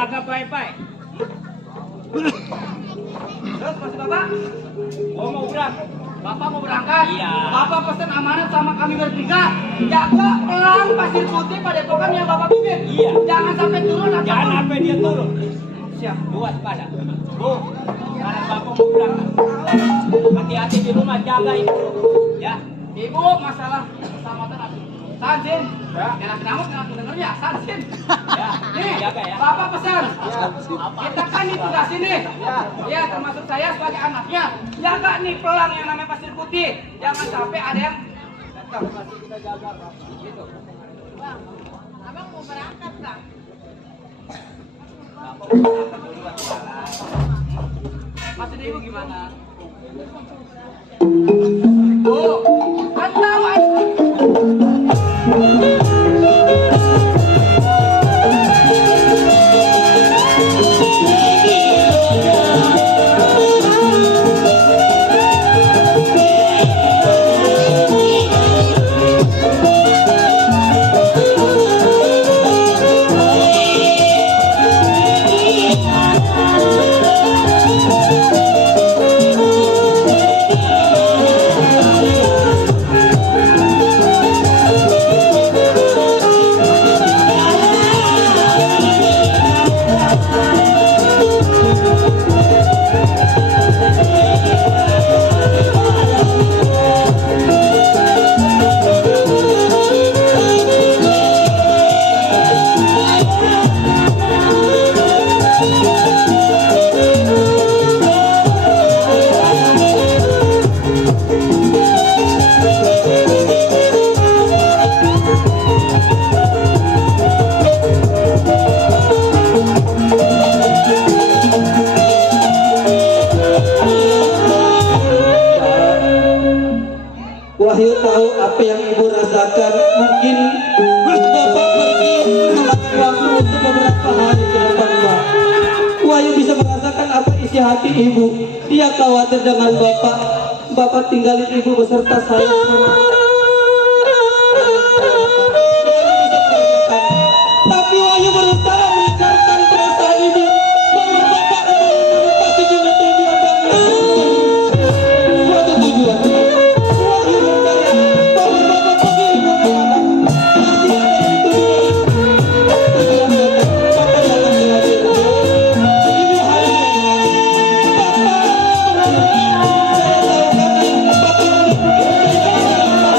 Jaga baik-baik. Terus masih Bapak? Mau berangkat? Bapak mau berangkat? Iya. Bapak pesan amanat sama kami bertiga. Jaga pelang pasir putih pada epokan yang Bapak pimpin. Iya. Jangan sampai turun. Jangan sampai dia turun. Siap. Luas pada. Bu, sekarang Bapak mau berangkat. Hati-hati di rumah, jaga ibu. Ya. Ibu masalah keselamatan aku. Sansin, enak nyamuk, enak denger ya, Sansin. Ya, nih, jaga ya. Bapak pesan, kita kan nih tugas ini. Ya, termasuk saya sebagai anaknya. Jaga nih pelang yang namanya pasir putih. Jangan sampai ada yang datang. Masih kita jaga, Bang. Gitu. Bang, abang mau berangkat, Bang. Masih ibu gimana? Bu, kan tahu. Wahyu tahu apa yang ibu rasakan. Mungkin bapak pergi memakan waktu untuk beberapa hari ke depan, Pak. Wahyu bisa merasakan apa isi hati ibu. Dia khawatir dengan bapak. Bapak tinggalin ibu beserta saya. Tapi Wahyu berusaha meninggalkan perasaan ini bahwa bapak pasti juga tujuan dan suatu tujuan. Wahyu percaya bahwa bapak pergi ibu kemana pasti ada yang tujuan. Tujuan bapak datang ke hati ibu hari bapak saya tahu karena bapak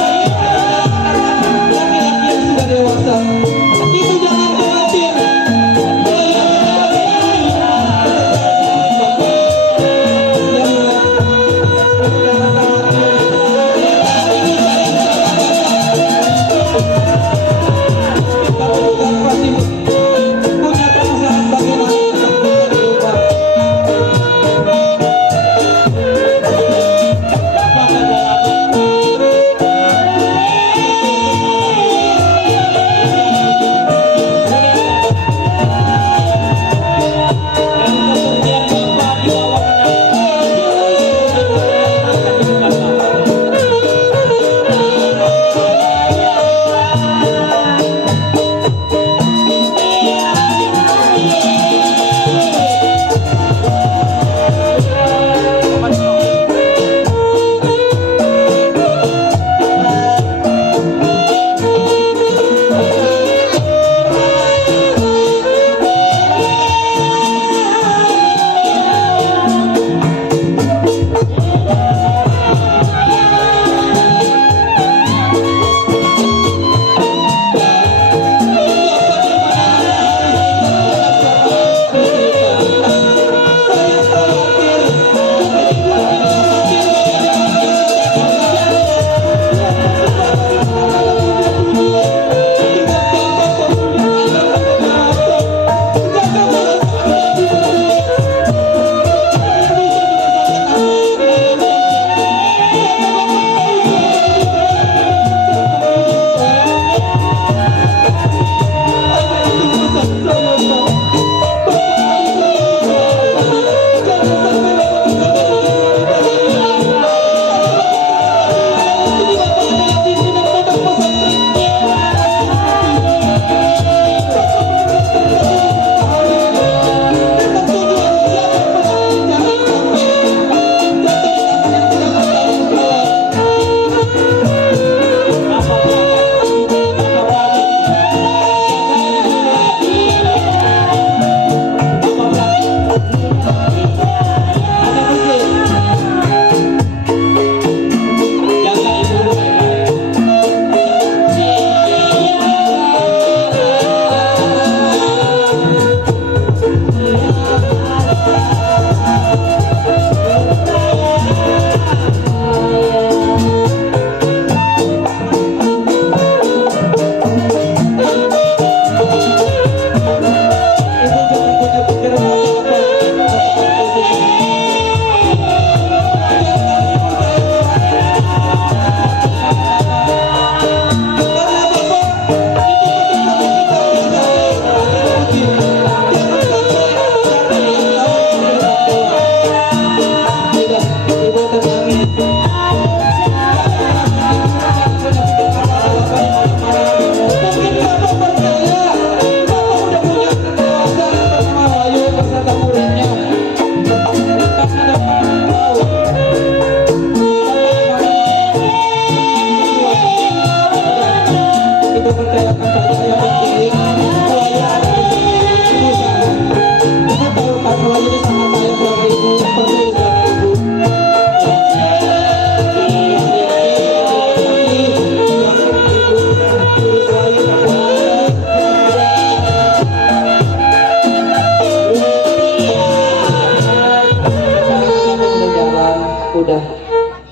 Udah,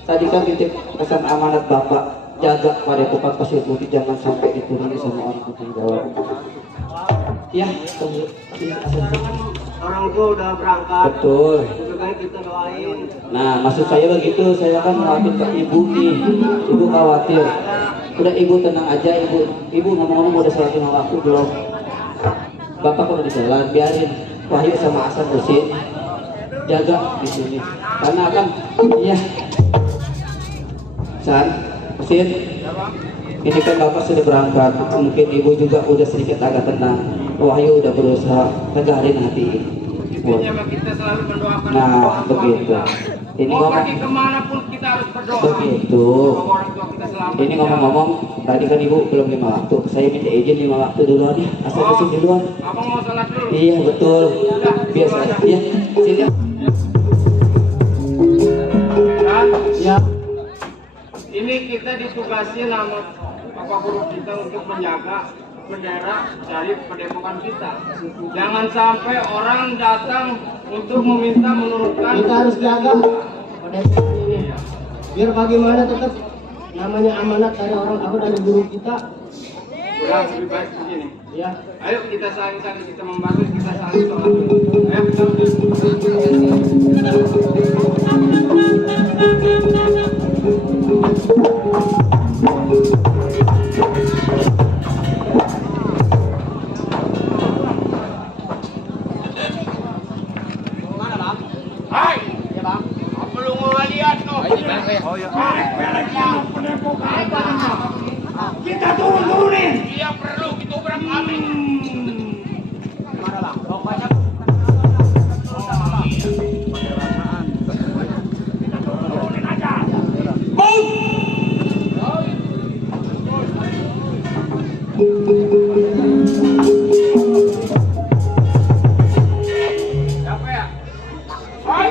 tadi kan titip pesan amanat Bapak, jaga Padepokan Pasir Putih jangan sampai dituruni sama orang putih bawah. Ya, tunggu. Orang tua udah berangkat. Betul. Lebih baik kita doain. Nah, maksud saya begitu, saya kan khawatir ke ibu nih. Ibu khawatir. Udah ibu tenang aja, ibu ngomong-ngomong udah sholat lima waktu belum? Bapak udah di jalan, biarin Wahyu sama Hasan bersih. Jaga di sini. Karena kan, iya. San, Mesin. Ini kan Bapak sudah berangkat, mungkin ibu juga udah sedikit agak tenang. Wahyu udah berusaha tegarin hati ibu. Intinya kita selalu mendoakan. Nah, begitu. Ini Mau ngomong pergi kemanapun kita harus berdoa. begitu. Bahwa orang tua kita selamat. Ini ngomong-ngomong, tadi kan ibu belum 5 waktu. Saya minta izin 5 waktu duluan ya. Asal kesini duluan. Abang mau sholat dulu. Iya betul. Biasa. Iya. Sini. Dan Ya. ini kita ditugasi nama Bapak Guru kita untuk menjaga bendera dari Padepokan kita. Jangan sampai orang datang untuk meminta menurunkan. Kita harus jaga Padepokan ini. Biar bagaimana tetap namanya amanat dari orang tua dari guru kita. Udah lebih baik begini. Ya. Ayo kita saling-saling kita membantu, kita saling sholat dulu. Ayo kita. Hai. Ya bang. Apa lu mau lihat tuh? Kita turunin. Iya perlu kita obrak abrik. Siapa ya? Hai.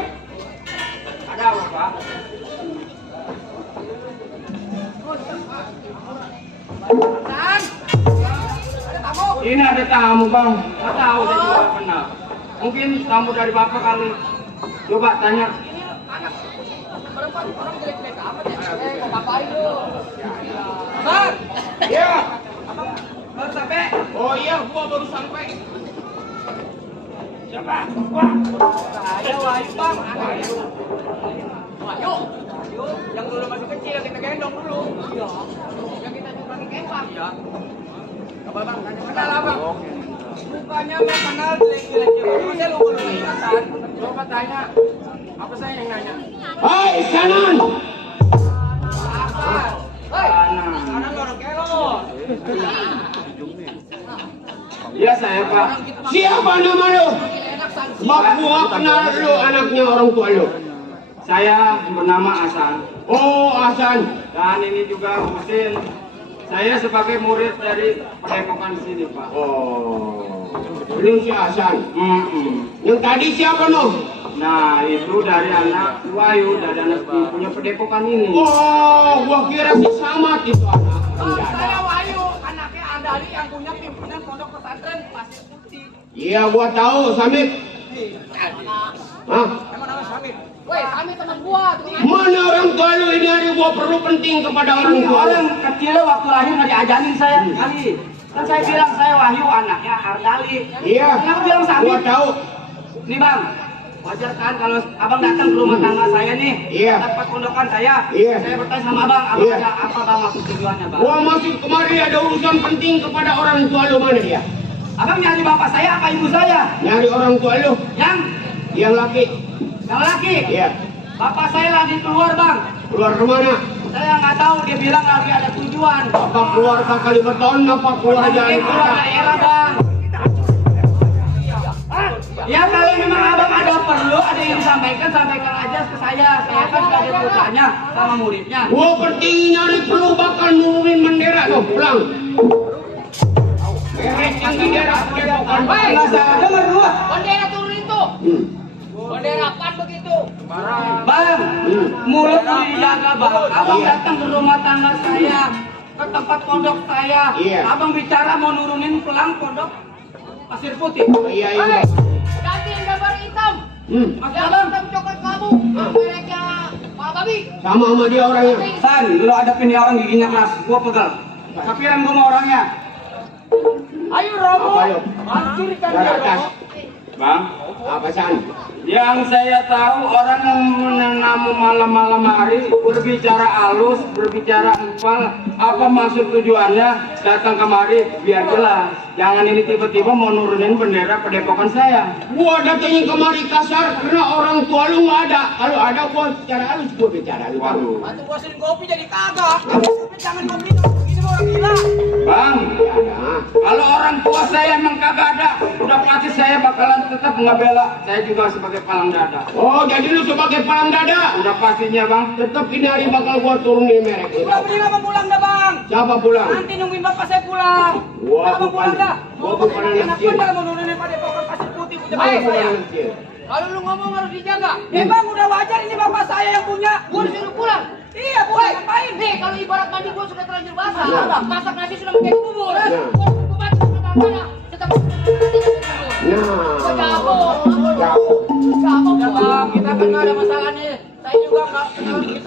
Ada apa, Pak? Ini ada tamu, Bang. Nggak tahu saya juga kenal. Mungkin tamu dari Bapak kali. Coba tanya. Bang. Iya. Baru sampai? Oh iya, gua baru sampai. Siapa? Wah. Saya Wahyu, Bang. Wahyu. Wahyu. Yang dulu masih kecil kita gendong dulu. Iya. Yang kita juga pakai kepang. Iya. Coba Bang, kenal Abang. Mukanya nggak kenal, jelek-jelek. Saya lupa ingatan. Coba tanya. Apa saya yang nanya? Hai, kanan. Kanan orang kelor. Iya saya Pak. Siapa nama lu? Sebab gua kenal lu anaknya orang tua lu. Saya bernama Hasan. Oh Hasan. Dan ini juga Husin. Saya sebagai murid dari Padepokan sini Pak. Oh. Belum si Hasan. Yang tadi siapa noh? Nah itu dari anak Wahyu, dari anak punya Padepokan ini. Oh, gua kira si Samad itu anak. Saya Wahyu, anaknya Andali yang punya pimpinan pondok pesantren Pasir Putih. Iya gua tahu Samit. Hah? Woi, kami teman gua. Mana orang tua lu ini hari gua perlu penting kepada orang Ini tua lu. orang kecil waktu lahir nggak diajarin saya kali. Kan saya bilang saya Wahyu anaknya Ardali. Iya. Kenapa bilang Gua Sabit? tahu. Nih bang, wajar kan kalau abang datang ke rumah tangga saya nih, Iya. tempat pondokan saya, Iya. saya bertanya sama abang Iya. ada apa bang maksud tujuannya bang? Gua masuk kemari ada urusan penting kepada orang tua lu, mana dia? Abang nyari bapak saya apa ibu saya? Nyari orang tua lu Yang laki. laki. Iya. Bapak saya lagi keluar bang. Keluar kemana? Saya nggak tahu dia bilang lagi ada tujuan. Apa keluar ke Kalimantan? Apa keluar Mungkin jalan keluar kota? daerah bang. Ya kalau memang abang ada perlu ada yang disampaikan sampaikan aja ke saya. Saya kan sebagai putranya sama muridnya. Gua penting nyari perlu bakal nurunin bendera tuh, pulang. Beres yang bendera bukan Woi, Nggak salah dengar gua. bendera turun itu. Bendera apaan begitu? Bang, mulut lu dijaga bang. Abang datang ke rumah tangga saya, ke tempat pondok saya. Iya. Abang bicara mau nurunin pelang pondok Pasir Putih. Iya. Gantiin gambar hitam. Gambar hitam coklat kamu. Mereknya Pak Babi. Sama dia orangnya. San, lu hadapin dia orang giginya keras, gua pegal. Kapiran gua sama orangnya. Ayo Romo. Apa, ayo? Hancurkan dia Darah atas. Romo. Bang, Apa San? yang saya tahu orang yang menanam malam-malam hari berbicara halus, berbicara empal, apa maksud tujuannya datang kemari biar jelas. Jangan ini tiba-tiba mau nurunin bendera padepokan saya. Gua datengin kemari kasar karena orang tua lu nggak ada. Kalau ada gua secara halus gua bicara lu. Waduh. Bantu gua sini kopi jadi kagak. Jangan kopi ini mau orang gila. Bang, Ada. kalau orang tua saya emang kagak ada, udah pasti saya bakalan tetap ngebela. Saya juga sebagai palang dada. Oh, jadi lu sebagai palang dada. Udah pastinya bang. Tetap ini hari bakal gua turunin merek ini. Udah beri abang pulang dah bang. Siapa pulang? Nanti nungguin bapak saya pulang. Wah, Abang pulang dah. gua bukan anak kecil. Benar mau nurunin padepokan Pasir Putih. Gua Baik bukan saya. anak kecil. Kalau lu ngomong harus dijaga. Bang udah wajar ini bapak saya yang punya. Gua disuruh pulang. Iya, pulang ngapain? Nih, kalau ibarat mandi gua sudah terlanjur basah. Masak nasi sudah menjadi bubur. Gua kumat mana? Tetap Nah, Gabung. Bang, kita kan nggak ada masalah nih. Saya juga nggak.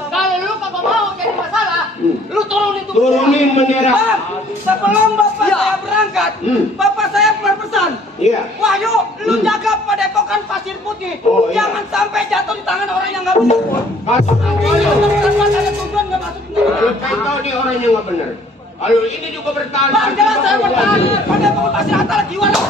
Kalau lu kagak mau jadi masalah, lu turun itu. turunin bendera. Bang, sebelum bapak saya berangkat, bapak saya berpesan. Iya. Wahyu, lu jaga padepokan Pasir Putih. Oh, iya. Jangan sampai jatuh di tangan orang yang nggak benar. Masuk Ini bukan ada tujuan nggak masuk. Kalau pengen tahu nih orangnya nggak benar. Kalau ini juga bertahan. Bang, jangan saya bertahan. Padepokan Pasir Hatta lagi waras.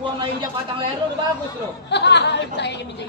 Gua main injak batang leher lu udah bagus lo. Saya yang bisa.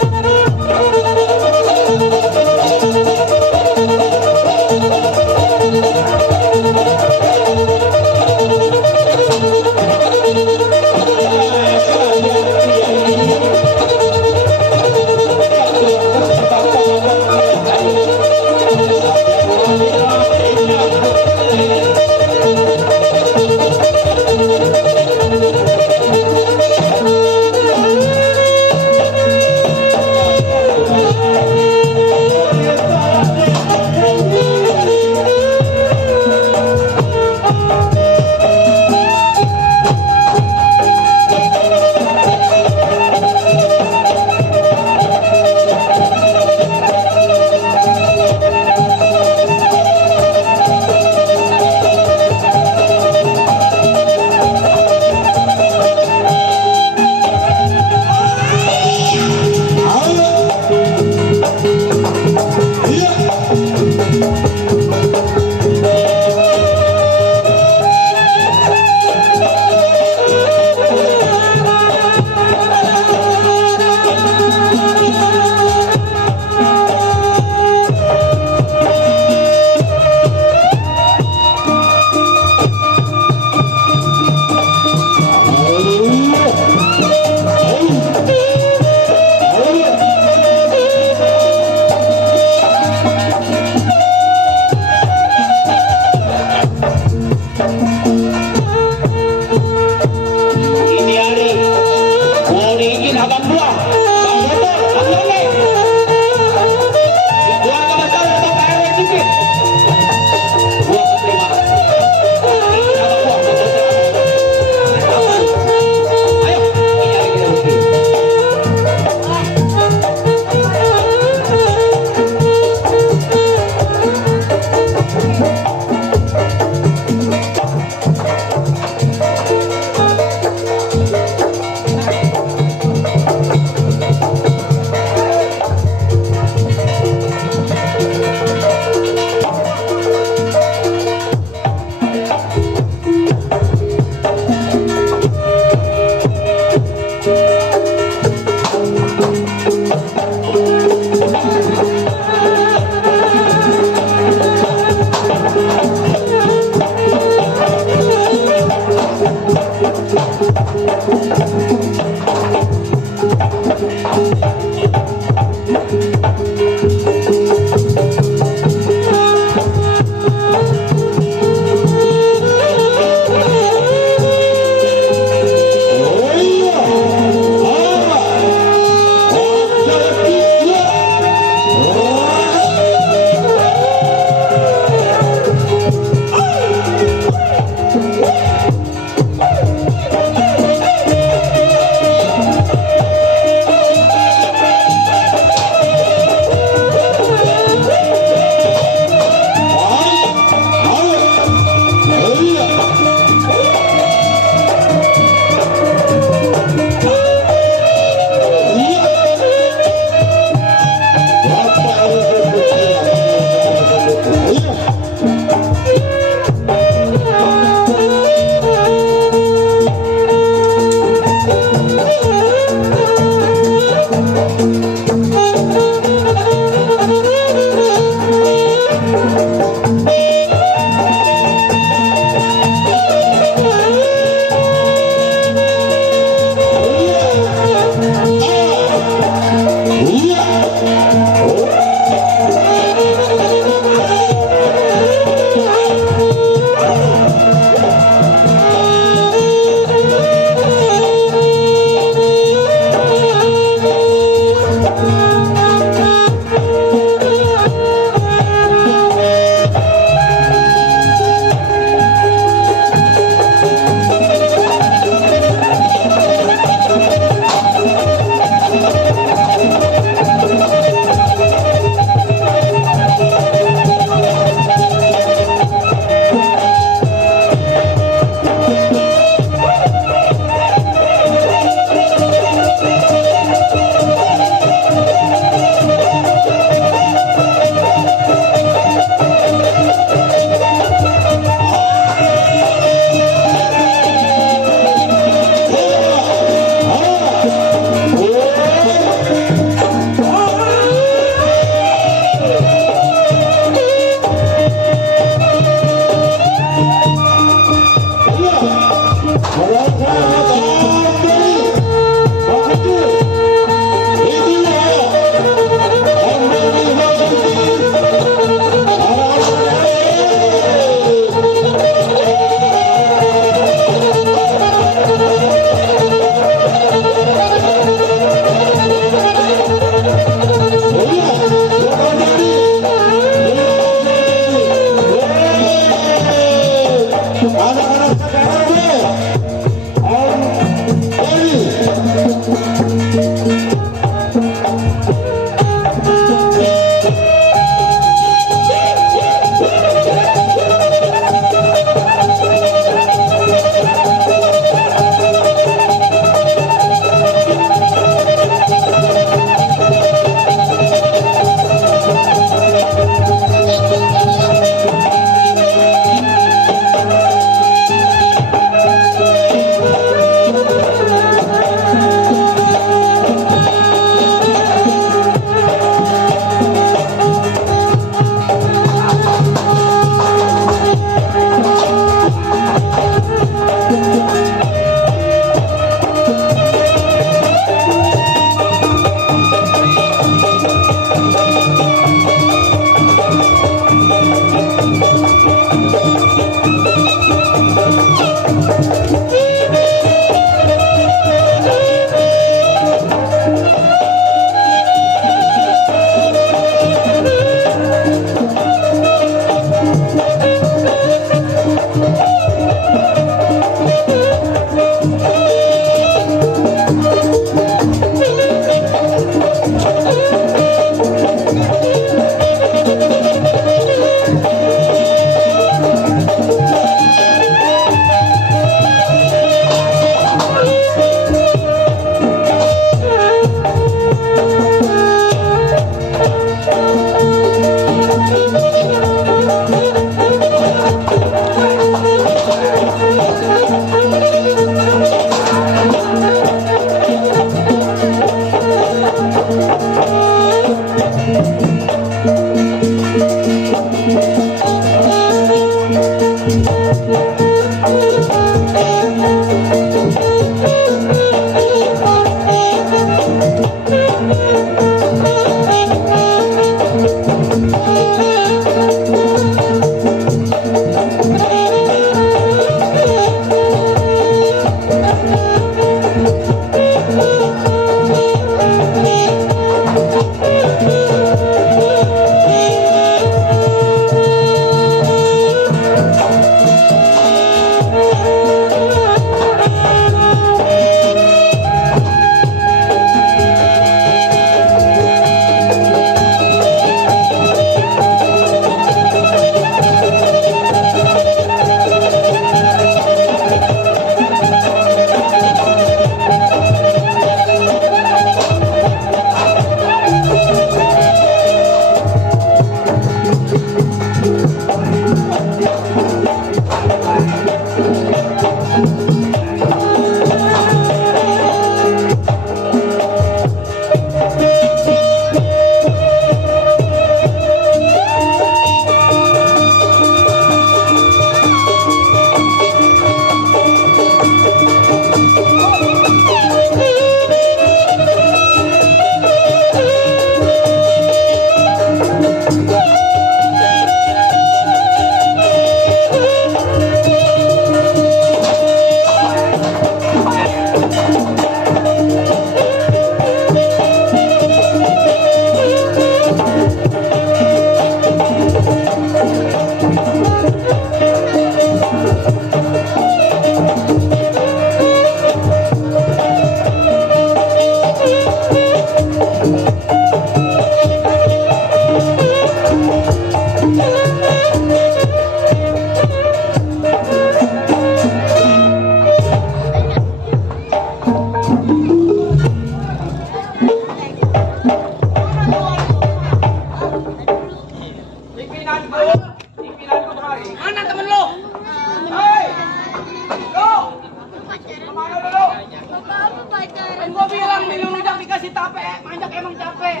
kasih capek, manjak emang capek.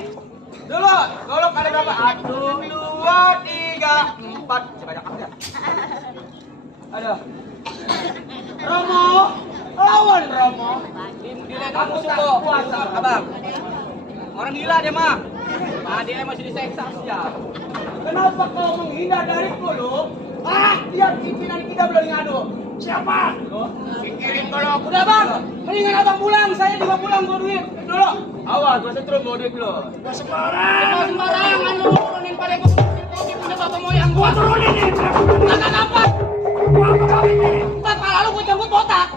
Dulu, golok ada berapa? 1, 2, 3, 4. Sebanyak apa ya? Ada. Romo, lawan Romo. Dilek aku suka puasa, abang. Orang gila dia mah. Nah, dia masih diseksa saja. Kenapa kau menghindar dariku, lu? Lihat pimpinan kita belum ngadu. Siapa? Pikirin dulu. Udah bang, mendingan abang pulang. Saya juga pulang bawa duit. Dulu. Awas, gua setrum bawa duit lu. Gak sembarangan lu. Turunin pada gua punya bapak moyang gua. Turunin nih. Kagak dapat. Gua apa kau ini? Ntar pala lu gua jangkut botak.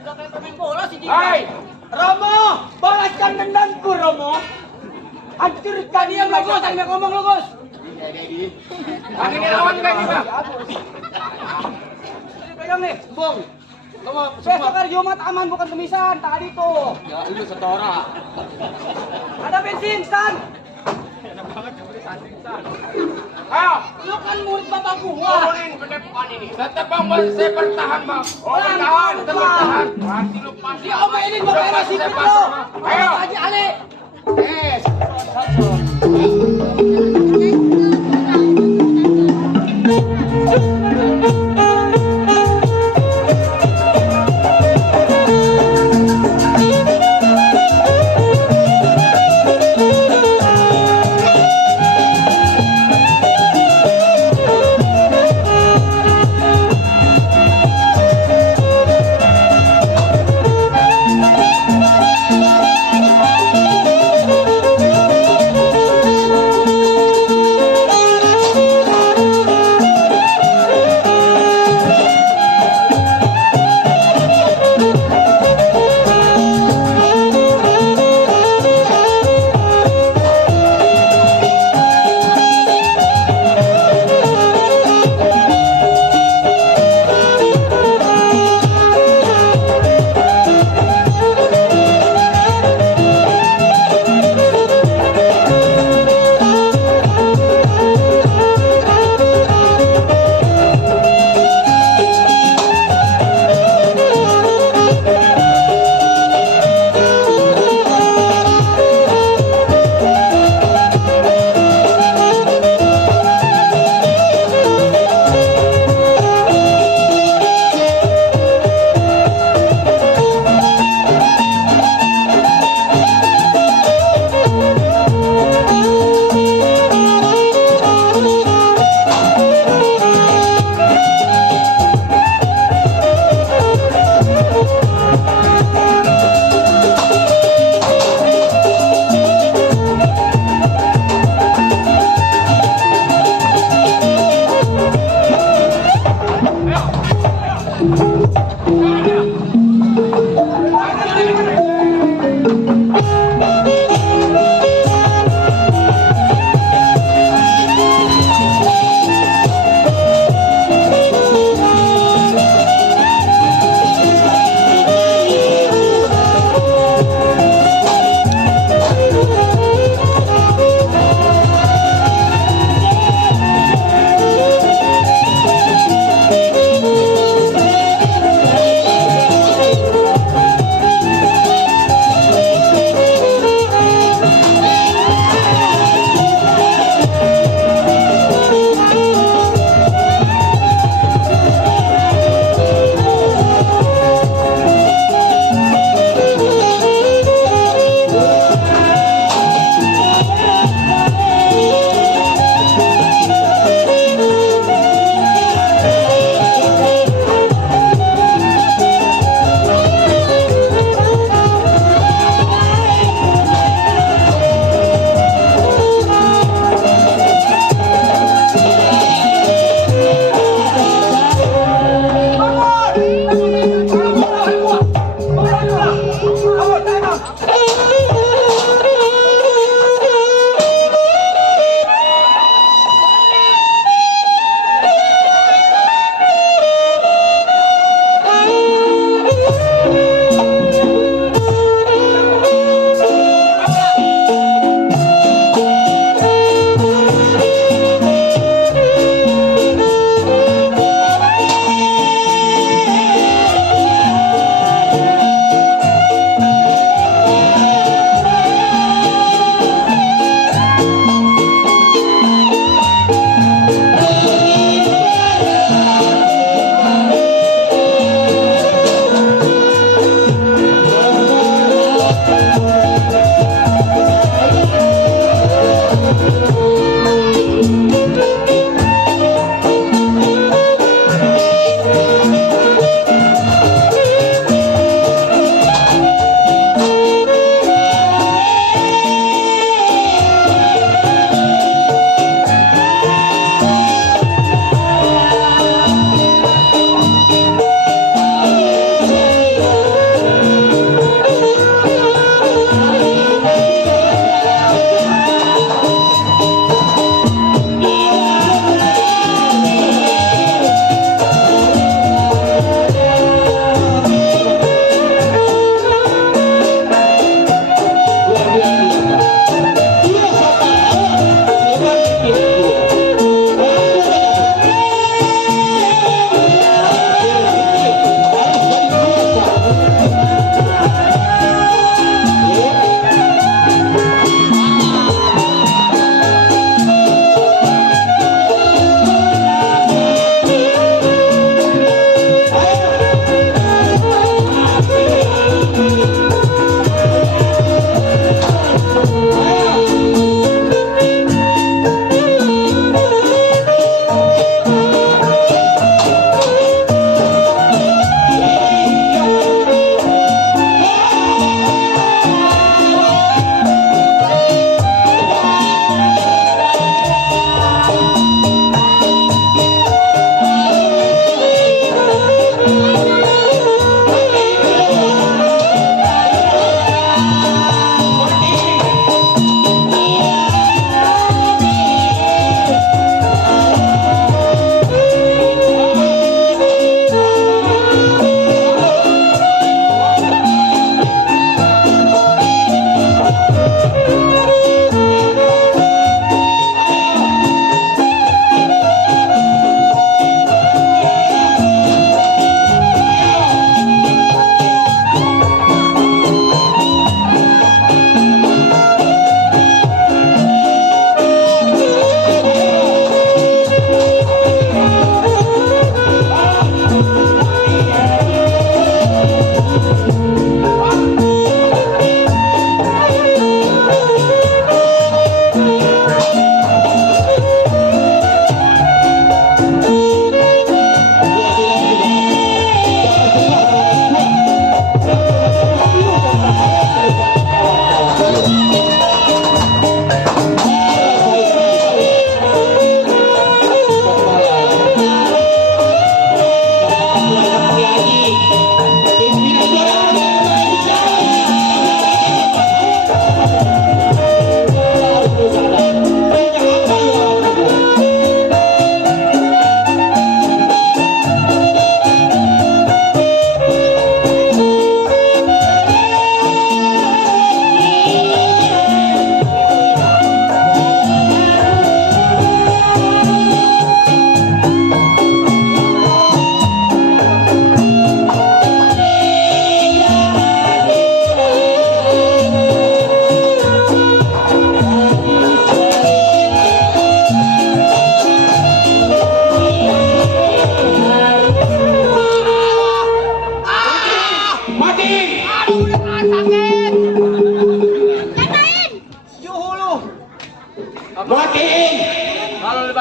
Udah kayak pemain bola sih Jika. Hai, Romo, balaskan dendamku Romo. Hancurkan dia lu Gus, sambil ngomong lu Gus. Bang ini lawan kayak gimana? Pegang nih, Bung. Besok hari Jumat aman bukan kemisan, tadi tuh. Ya lu setora. Ada bensin, San. Enak banget beli bensin, San. Ayo, lu kan murid bapak gua. Turunin pendepan ini. Tetap bang, saya bertahan bang. Bertahan, tetap bertahan. Mati lu pasti. Dia omelin gua kayak sipit lu. Ayo. Haji Ali.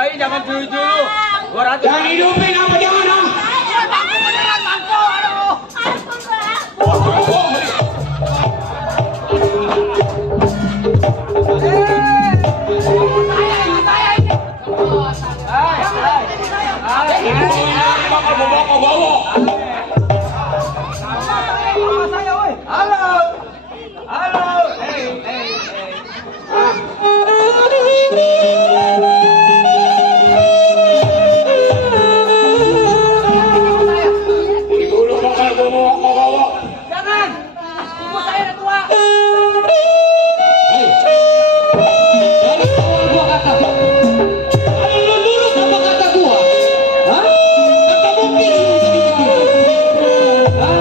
Baik jangan dulu. 200. Jangan hidupin apa jangan ah. Aku beneran mampu, aduh. Jangan. Ibu saya udah tua. Dari awal gua kata, ada lu nurut sama kata gua, hah? Kata mungkin lu jadi begitu, hah?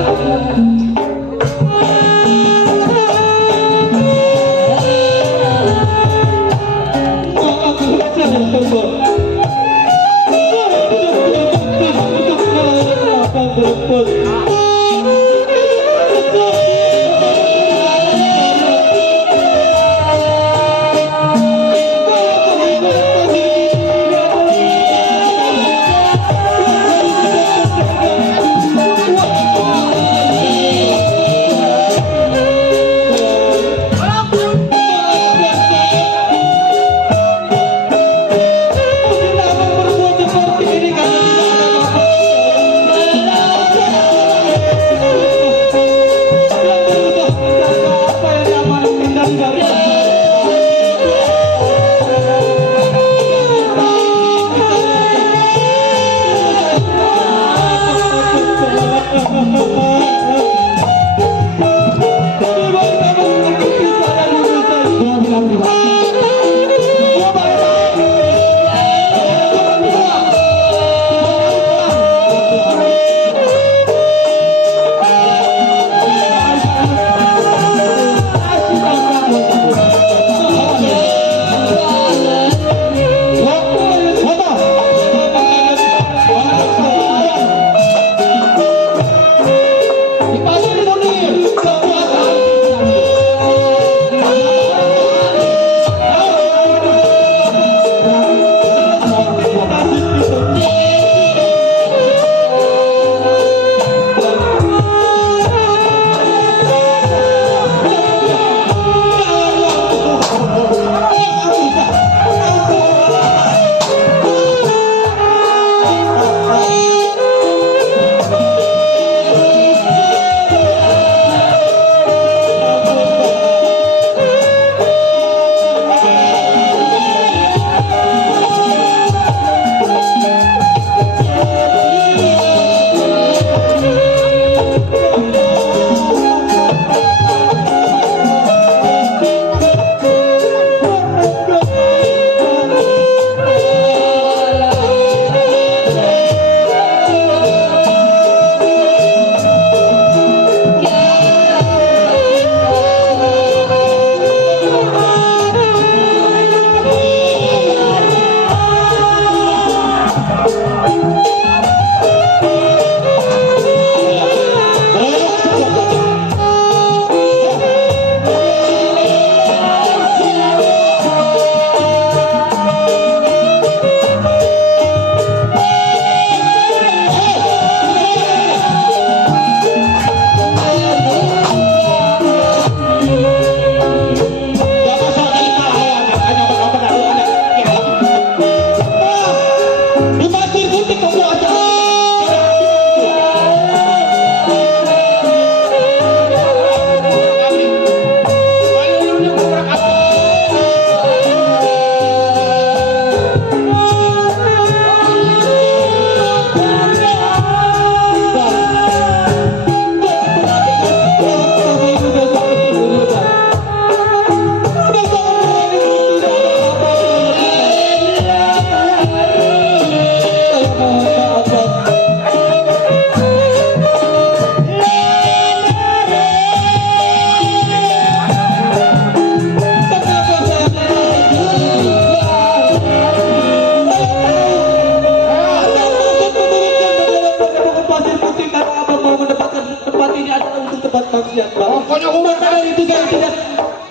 Pokoknya umat dari itu saya tidak.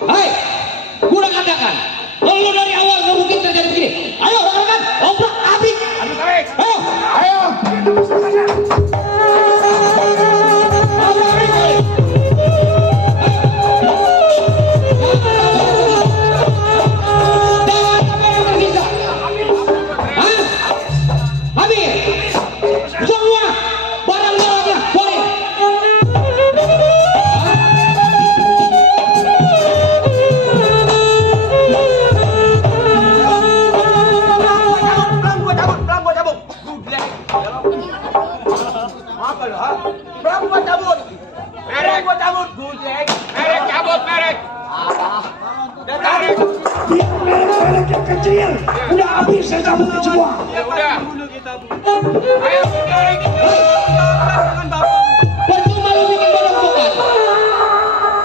Hai, gua udah katakan, kalau dari awal nggak mungkin terjadi begini. Ayo, rekan-rekan, obrol. Sekarang gua cabut. Merek. Gua cabut. Gojek. Merek cabut, merek. Dan tadi Dia merek-merek yang kecil. Udah habis saya cabut semua. Ya udah. Ayo merek. Percuma lu bikin bodoh-bodohan.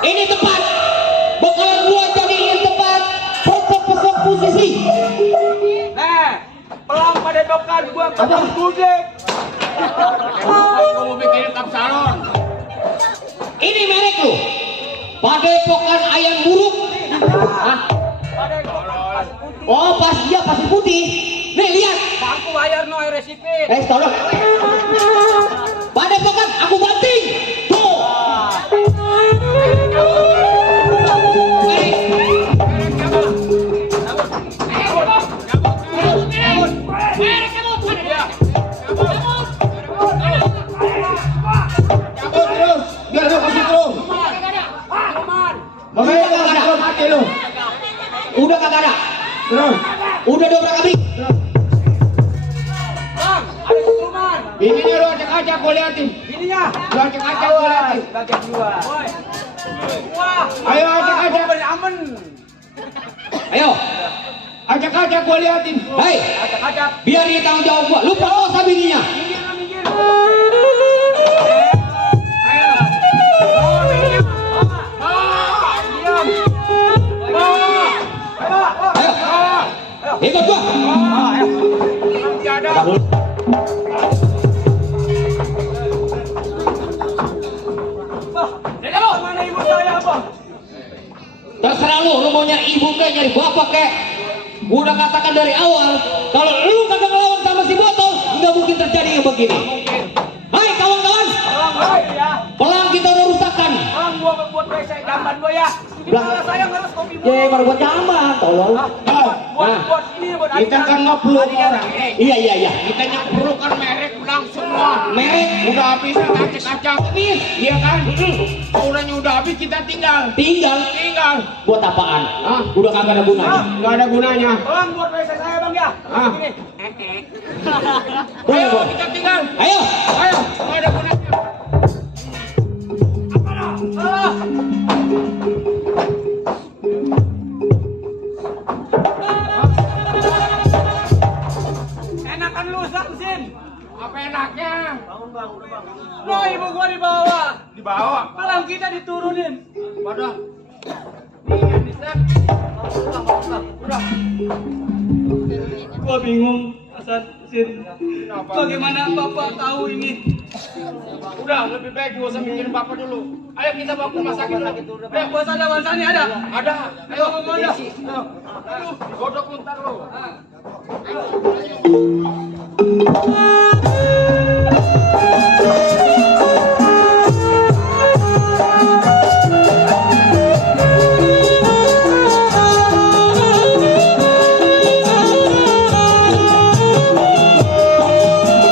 Ini tempat. Bakalan gua jadiin tempat pesok posisi. pelang pada dokan gua cabut gojek. Kamu bikin tap salon. Ini merek lu. Padepokan ayam buruk. Hah? Oh, pasti putih. Nih lihat. Aku bayar no resipit. Tolong. Padepokan aku banting. Tuh. Cabut terus. Biar lu kasih terus. Makanya kalau mati lu. Udah kagak ada. Terus. Udah dobrak abis. Bang, ada keturunan. Bininya lu acak-acak gua liatin. Ininya. Lu acak-acak gua liatin. Bagian gua. Wah. Ayo acak-acak. Aman. Ayo. Acak-acak gua liatin. Hei, Acak-acak. biar dia tanggung jawab gua. Lu perkosa bininya. Minggir. Ayo. Oh, bininya. Diam. Ayo. Ikut gua. Nanti ada. Mana ibu saya, Bang? Terserah lu mau nyari ibu kayak nyari bapak kayak. Gua udah katakan dari awal, kalau lu kagak ngelawan sama si botol, nggak mungkin terjadi yang begini. Hai kawan-kawan, Ya. pelang kita udah rusakkan. Bang, gua buat WC gambar gua ya. Gimana saya harus kopi gua? Ya, baru buat jamban, tolong. Buat ini buat Kita kan ngepluk orang. Iya. Kita nyepluk kan merek ulang semua. Merek Udah habis kita acak-acak. habis. Iya kan? Uangnya udah habis kita tinggal. Tinggal buat apaan? Hah? Udah kagak ada gunanya. Nggak ada gunanya. Bang, buat WC saya, Bang ya. Ah. Ini. Boleh, Ayo boleh. kita tinggal. Ayo. Nggak ada gunanya. Enakan lu Samsin. Apa enaknya? No, ibu gua dibawa. Dibawa. Pelang kita diturunin. Waduh. Gua bingung, Hasan, Sin. Bagaimana Bapak tahu ini? Udah, lebih baik gua usah mikirin bapak dulu. Ayo kita bawa ke rumah sakit dulu. Eh, bos ada Wansani ada? Ada. Ayo, mana? Ayo. Aduh, digodok lu ntar lu.